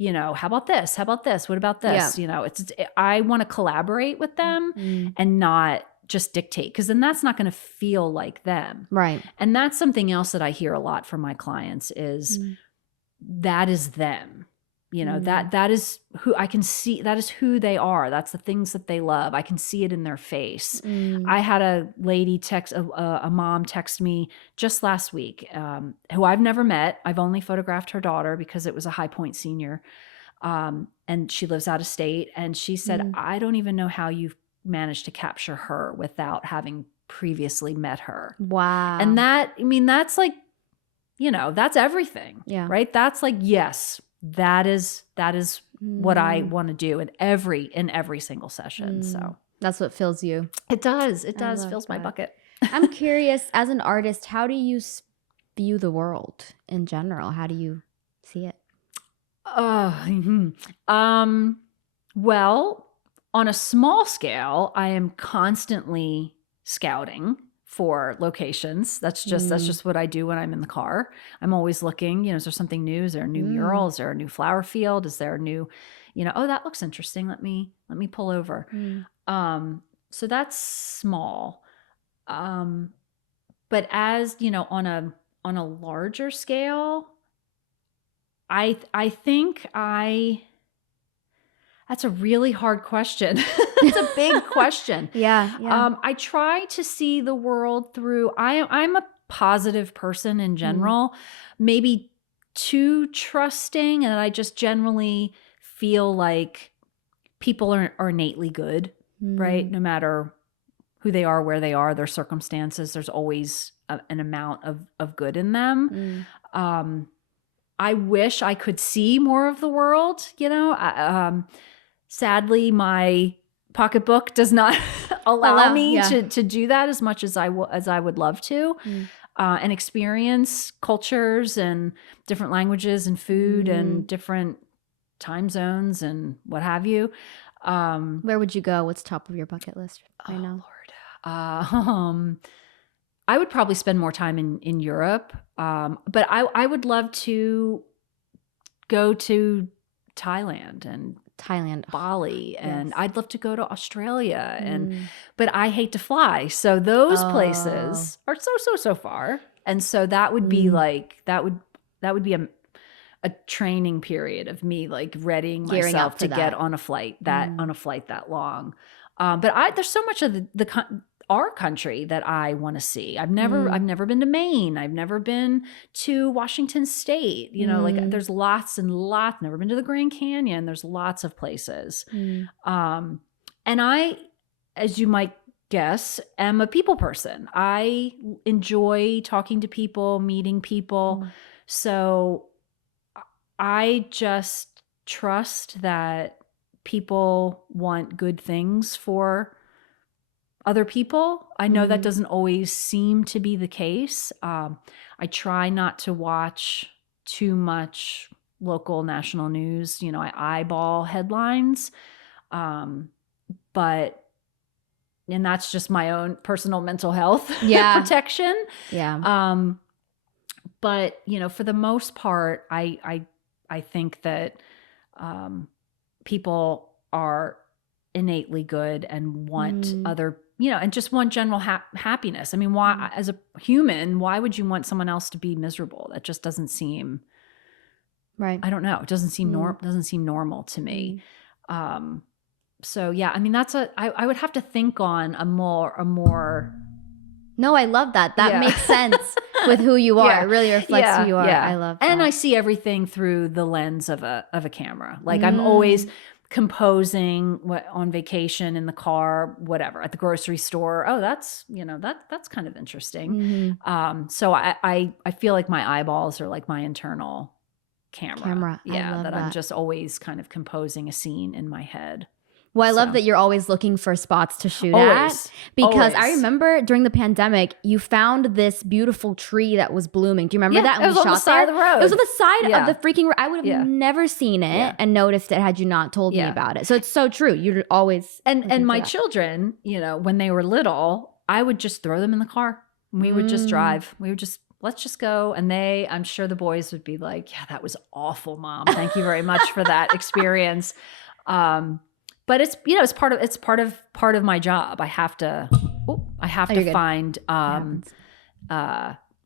how about this? How about this? What about this? Yeah. I want to collaborate with them and not just dictate, because then that's not going to feel like them. Right. And that's something else that I hear a lot from my clients is that is them. That is who I can see. That is who they are. That's the things that they love. I can see it in their face. I had a lady a mom text me just last week, who I've never met. I've only photographed her daughter because it was a High Point senior. And she lives out of state. And she said, I don't even know how you've managed to capture her without having previously met her. Wow. And that's like, that's everything. Yeah. Right. That's like, yes. That is what I want to do in every single session. So that's what fills you. It does. It does. Fills my bucket. I'm curious, as an artist, how do you view the world in general? How do you see it? Well, on a small scale, I am constantly scouting for locations. That's just what I do when I'm in the car. I'm always looking, is there something new? Is there a new mural? Is there a new flower field? Is there a new, oh, that looks interesting. Let me pull over. So that's small. But as, on a larger scale, I think that's a really hard question. It's a big question. Yeah. I try to see the world through, I'm a positive person in general, maybe too trusting, and I just generally feel like people are innately good, right? No matter who they are, where they are, their circumstances, there's always an amount of good in them. I wish I could see more of the world, sadly, my pocketbook does not allow me to do that as much as I would love to, and experience cultures and different languages and food and different time zones and what have you. Where would you go? What's top of your bucket list right now? Lord. I would probably spend more time in Europe, but I would love to go to Thailand and Bali, and I'd love to go to Australia, but I hate to fly, so those places are so far, and so that would be like that would be a training period of me like readying myself to get on a flight that long. But there's so much of our country that I want to see. I've never been to Maine. I've never been to Washington State. Like there's lots and lots. Never been to the Grand Canyon. There's lots of places. And I, as you might guess, am a people person. I enjoy talking to people, meeting people. So I just trust that people want good things for other people. I know that doesn't always seem to be the case. I try not to watch too much local national news. I eyeball headlines. And that's just my own personal mental health protection. Yeah. But for the most part, I think that people are innately good and want other, and just want general happiness. I mean, why, as a human, why would you want someone else to be miserable? That just doesn't seem right. I don't know. It doesn't seem normal to me. So yeah, I mean, I would have to think on a more. No, I love that. That makes sense with who you are. It really reflects who you are. I love that. And I see everything through the lens of a camera. Like I'm always composing on vacation, in the car, whatever, at the grocery store. Oh, that's kind of interesting. So I feel like my eyeballs are like my internal camera. Yeah, that I'm just always kind of composing a scene in my head. Well, I love So. that you're always looking for spots to shoot Always. at. Because I Always. remember during the pandemic, you found this beautiful tree that was blooming. Do you remember Yeah, that? it was on the side of the road. It was on the side Yeah. of the freaking road. I would have Yeah. never seen it Yeah. and noticed it had you not told me Yeah. about it. So it's so true. You're always looking And for my that. children, you know, when they were little, I would just throw them in the car. We would just drive. We would just, let's just go. And I'm sure the boys would be like, yeah, that was awful, Mom. Thank you very much for that experience. But it's, you know, it's part of my job. I have to you're good. find happens.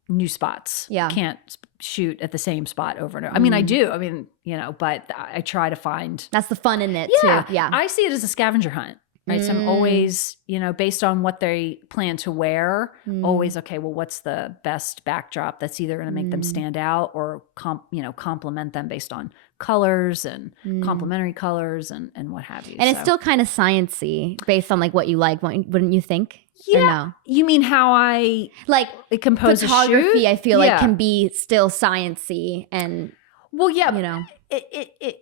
new spots. Yeah. Can't shoot at the same spot over and over. I mean, I do. I mean, you know, but I try to find. That's the fun in it Yeah. too. Yeah. I see it as a scavenger hunt. Right. So I'm always, you know, based on what they plan to wear, always, okay, well, what's the best backdrop that's either going to make them stand out or complement them based on colors and complementary colors and what have you. And it's still kind of sciencey based on like what you like, wouldn't you think? Yeah. Or no? You mean how I Like compose photography, a shoot? I feel like can be still sciencey and well, yeah, you know. It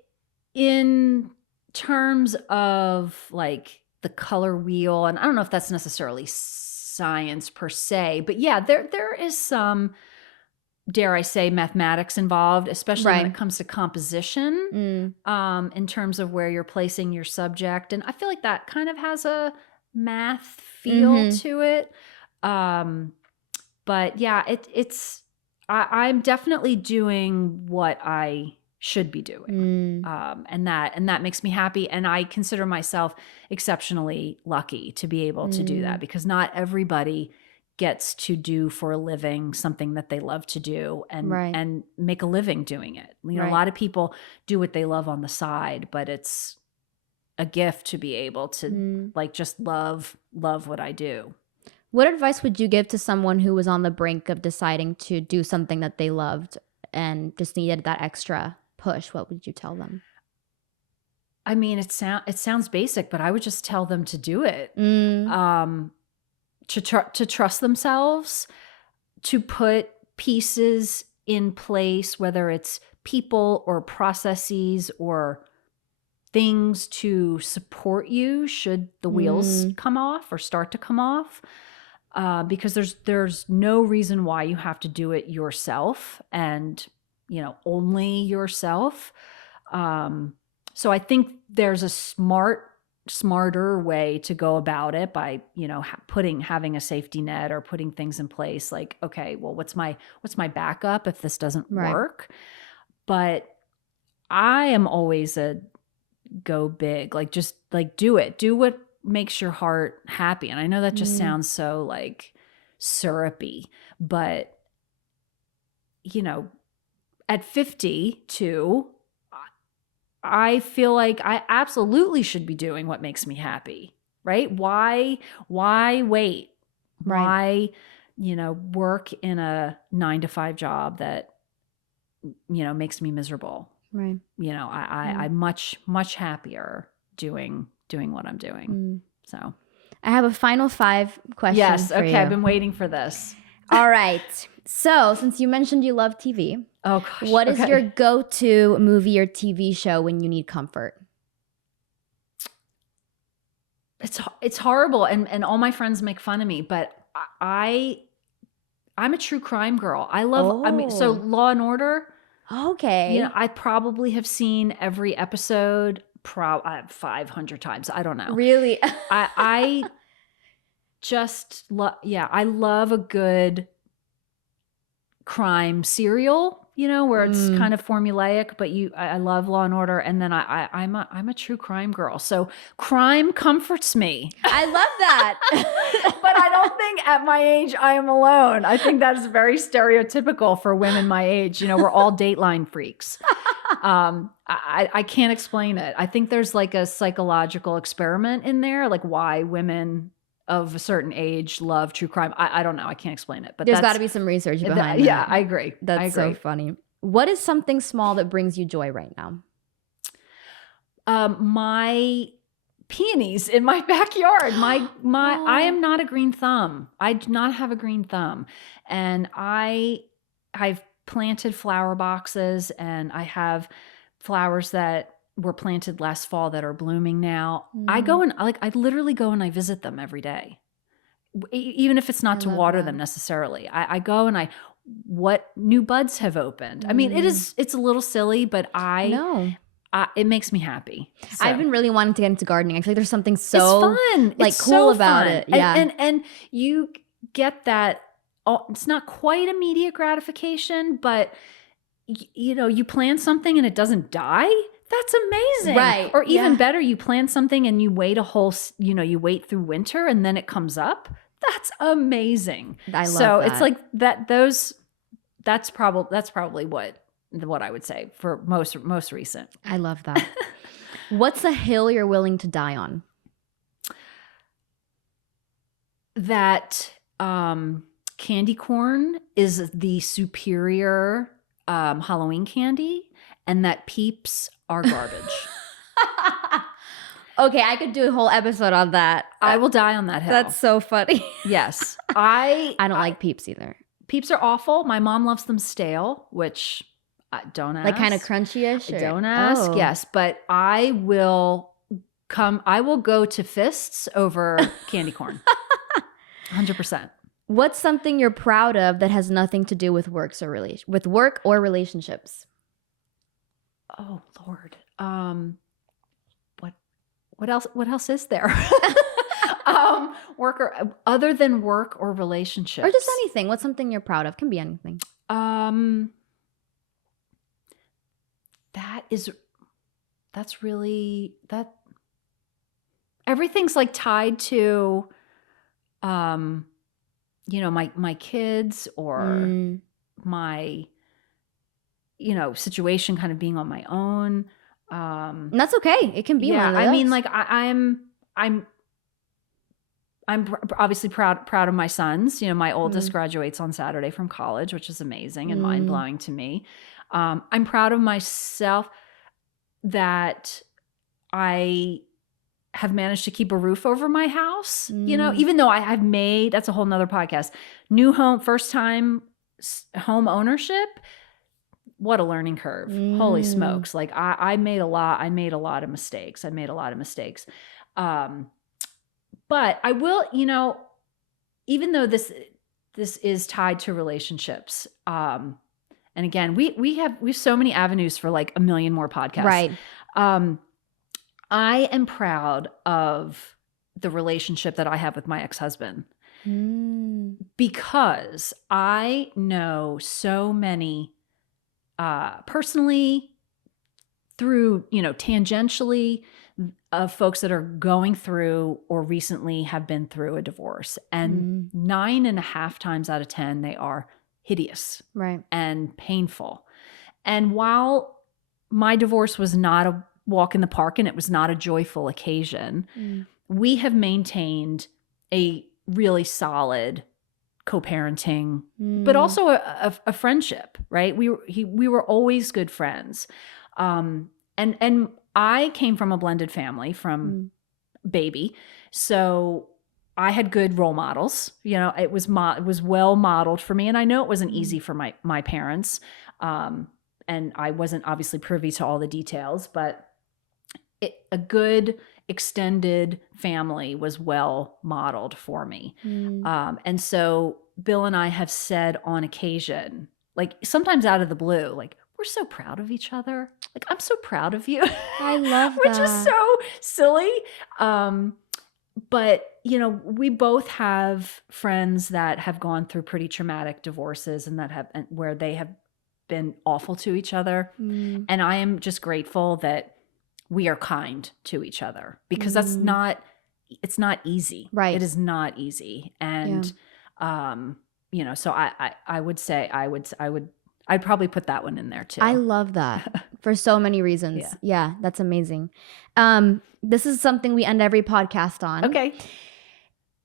in terms of like the color wheel, and I don't know if that's necessarily science per se, but yeah, there is some, dare I say, mathematics involved, especially when it comes to composition, in terms of where you're placing your subject. And I feel like that kind of has a math feel to it. But yeah, I'm definitely doing what I should be doing. And that makes me happy. And I consider myself exceptionally lucky to be able to do that, because not everybody gets to do for a living something that they love to do and make a living doing it. You know, a lot of people do what they love on the side, but it's a gift to be able to like just love what I do. What advice would you give to someone who was on the brink of deciding to do something that they loved and just needed that extra push? What would you tell them? I mean, it sounds basic, but I would just tell them to do it. To trust themselves, to put pieces in place, whether it's people or processes or things to support you should the wheels come off or start to come off. Because there's no reason why you have to do it yourself and, you know, only yourself. So I think there's a smarter way to go about it by, you know, having a safety net or putting things in place. Like, okay, well, what's my backup if this doesn't work? But I am always a go big, like just like do it, do what makes your heart happy. And I know that just sounds so like syrupy, but you know, at 52, I feel like I absolutely should be doing what makes me happy, right? Why wait? Why, you know, work in a 9-to-5 job that, you know, makes me miserable? Right. You know, I'm much happier doing what I'm doing. So I have a final 5 questions. Yes. for Okay. you. I've been waiting for this. All right. So since you mentioned you love TV, Oh gosh. what is your go-to movie or TV show when you need comfort? It's horrible, and all my friends make fun of me, but I'm a true crime girl. I love. I mean, so Law and Order. Okay. You know, I probably have seen every episode 500 times. I don't know. Really? I just love. Yeah, I love a good crime serial. You know, where it's kind of formulaic, but I love Law and Order, and then I'm a true crime girl. So crime comforts me. I love that. But I don't think at my age I am alone. I think that is very stereotypical for women my age. You know, we're all Dateline freaks. I can't explain it. I think there's like a psychological experiment in there, like why women of a certain age love true crime. I don't know. I can't explain it. But there's got to be some research behind yeah, that. I agree. That's so funny. What is something small that brings you joy right now? My peonies in my backyard. I am not a green thumb. I do not have a green thumb. And I've planted flower boxes, and I have flowers that were planted last fall that are blooming now. I go and I literally go and I visit them every day. Even if it's not to water them necessarily. I go and what new buds have opened. I mean, it's a little silly, but it makes me happy. So. I've been really wanting to get into gardening. I feel like there's something so fun. like it's cool so about fun. it. Yeah. And you get that. It's not quite immediate gratification, but you plant something and it doesn't die. That's amazing. Right. Or even better, you plant something and you wait you wait through winter and then it comes up. That's amazing. I love so that. It's like that. That's probably what I would say for most recent. I love that. What's a hill you're willing to die on? That candy corn is the superior Halloween candy, and that Peeps are garbage. Okay, I could do a whole episode on that. I will die on that hill. That's so funny. Yes. I don't like Peeps either. Peeps are awful. My mom loves them stale, which don't ask. Like kind of crunchy-ish? Don't ask, yes. But I will go to fists over candy corn. 100%. What's something you're proud of that has nothing to do with work or relationships? Oh, Lord. What else is there? Other than work or relationships. Or just anything. What's something you're proud of? Can be anything. That's really that everything's like tied to my kids or my situation kind of being on my own. And that's okay. It can be one of those. I mean, like I'm obviously proud of my sons. My oldest graduates on Saturday from college, which is amazing and mind blowing to me. I'm proud of myself that I have managed to keep a roof over my house. Even though I've made, that's a whole nother podcast, new home, first time home ownership. What a learning curve. Holy smokes. Like I made a lot of mistakes. But I will, even though this is tied to relationships, and again, we have so many avenues for like a million more podcasts. Right. I am proud of the relationship that I have with my ex-husband because I know so many personally through, tangentially of folks that are going through or recently have been through a divorce. And 9.5 times out of 10, they are hideous and painful. And while my divorce was not a walk in the park and it was not a joyful occasion, we have maintained a really solid co-parenting, but also a friendship, right? We were always good friends. And I came from a blended family from baby. So I had good role models. It was well modeled for me. And I know it wasn't easy for my parents. And I wasn't obviously privy to all the details, but a good extended family was well modeled for me. And so Bill and I have said on occasion, like sometimes out of the blue, like, we're so proud of each other. Like, I'm so proud of you. I love that. Which is so silly. But, we both have friends that have gone through pretty traumatic divorces and where they have been awful to each other. And I am just grateful that we are kind to each other because it's not easy. Right. It is not easy. And, so I would say I'd probably put that one in there too. I love that for so many reasons. Yeah, that's amazing. This is something we end every podcast on. Okay.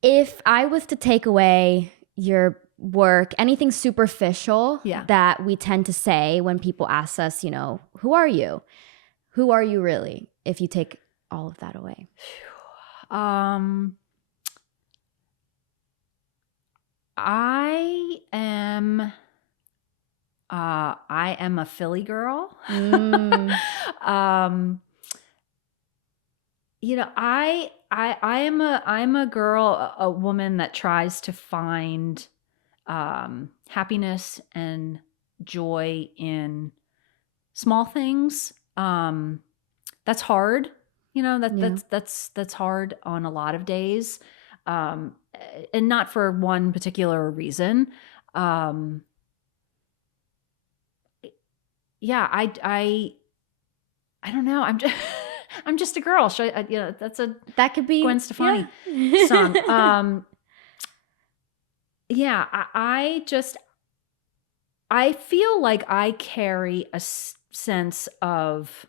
If I was to take away your work, anything superficial that we tend to say when people ask us, who are you? Who are you really? If you take all of that away. I am a Philly girl. I'm a girl, a woman that tries to find happiness and joy in small things. That's hard. That's hard on a lot of days. And not for one particular reason. Yeah, I don't know. I'm just a girl. That's a That could be Gwen Stefani song. Yeah, I feel like I carry a sense of,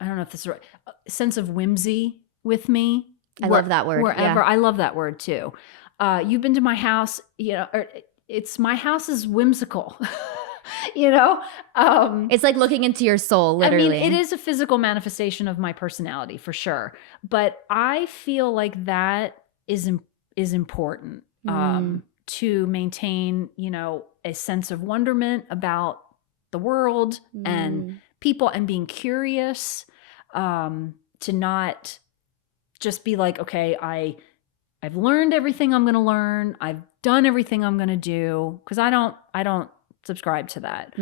I don't know if this is right, a sense of whimsy with me. I love that word. Wherever. Yeah. I love that word too. You've been to my house, my house is whimsical. It's like looking into your soul, literally. I mean, it is a physical manifestation of my personality for sure. But I feel like that is important to maintain, a sense of wonderment about the world and people, and being curious, to not just be like, okay, I've learned everything I'm going to learn. I've done everything I'm going to do, because I don't subscribe to that.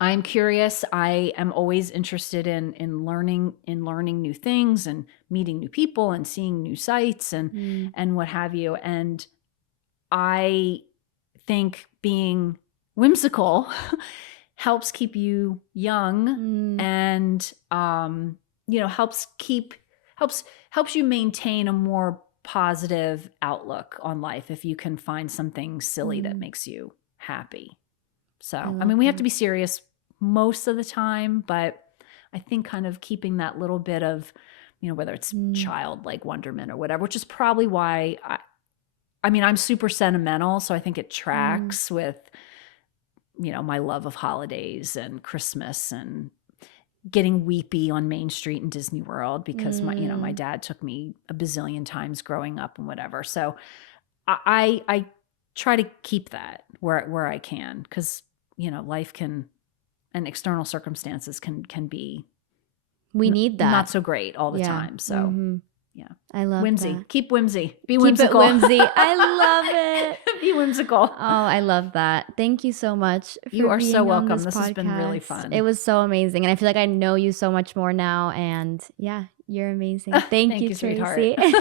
I'm curious. I am always interested in learning new things and meeting new people and seeing new sights and what have you. And I think being whimsical helps keep you young and helps you maintain a more positive outlook on life if you can find something silly that makes you happy. So, I mean, we have to be serious most of the time, but I think kind of keeping that little bit of, whether it's childlike wonderment or whatever, which is probably why I'm super sentimental. So I think it tracks with, my love of holidays and Christmas and getting weepy on Main Street in Disney World because my dad took me a bazillion times growing up and whatever. So I try to keep that where I can, because life can, and external circumstances can be, we need that, not so great all the time. So yeah, I love whimsy. that. Keep whimsy. Be Keep whimsical. it whimsy. I love it. Be whimsical. Oh, I love that. Thank you so much. You are so welcome. This has been really fun. It was so amazing, and I feel like I know you so much more now. And yeah, you're amazing. Thank you, sweetheart. Tracy.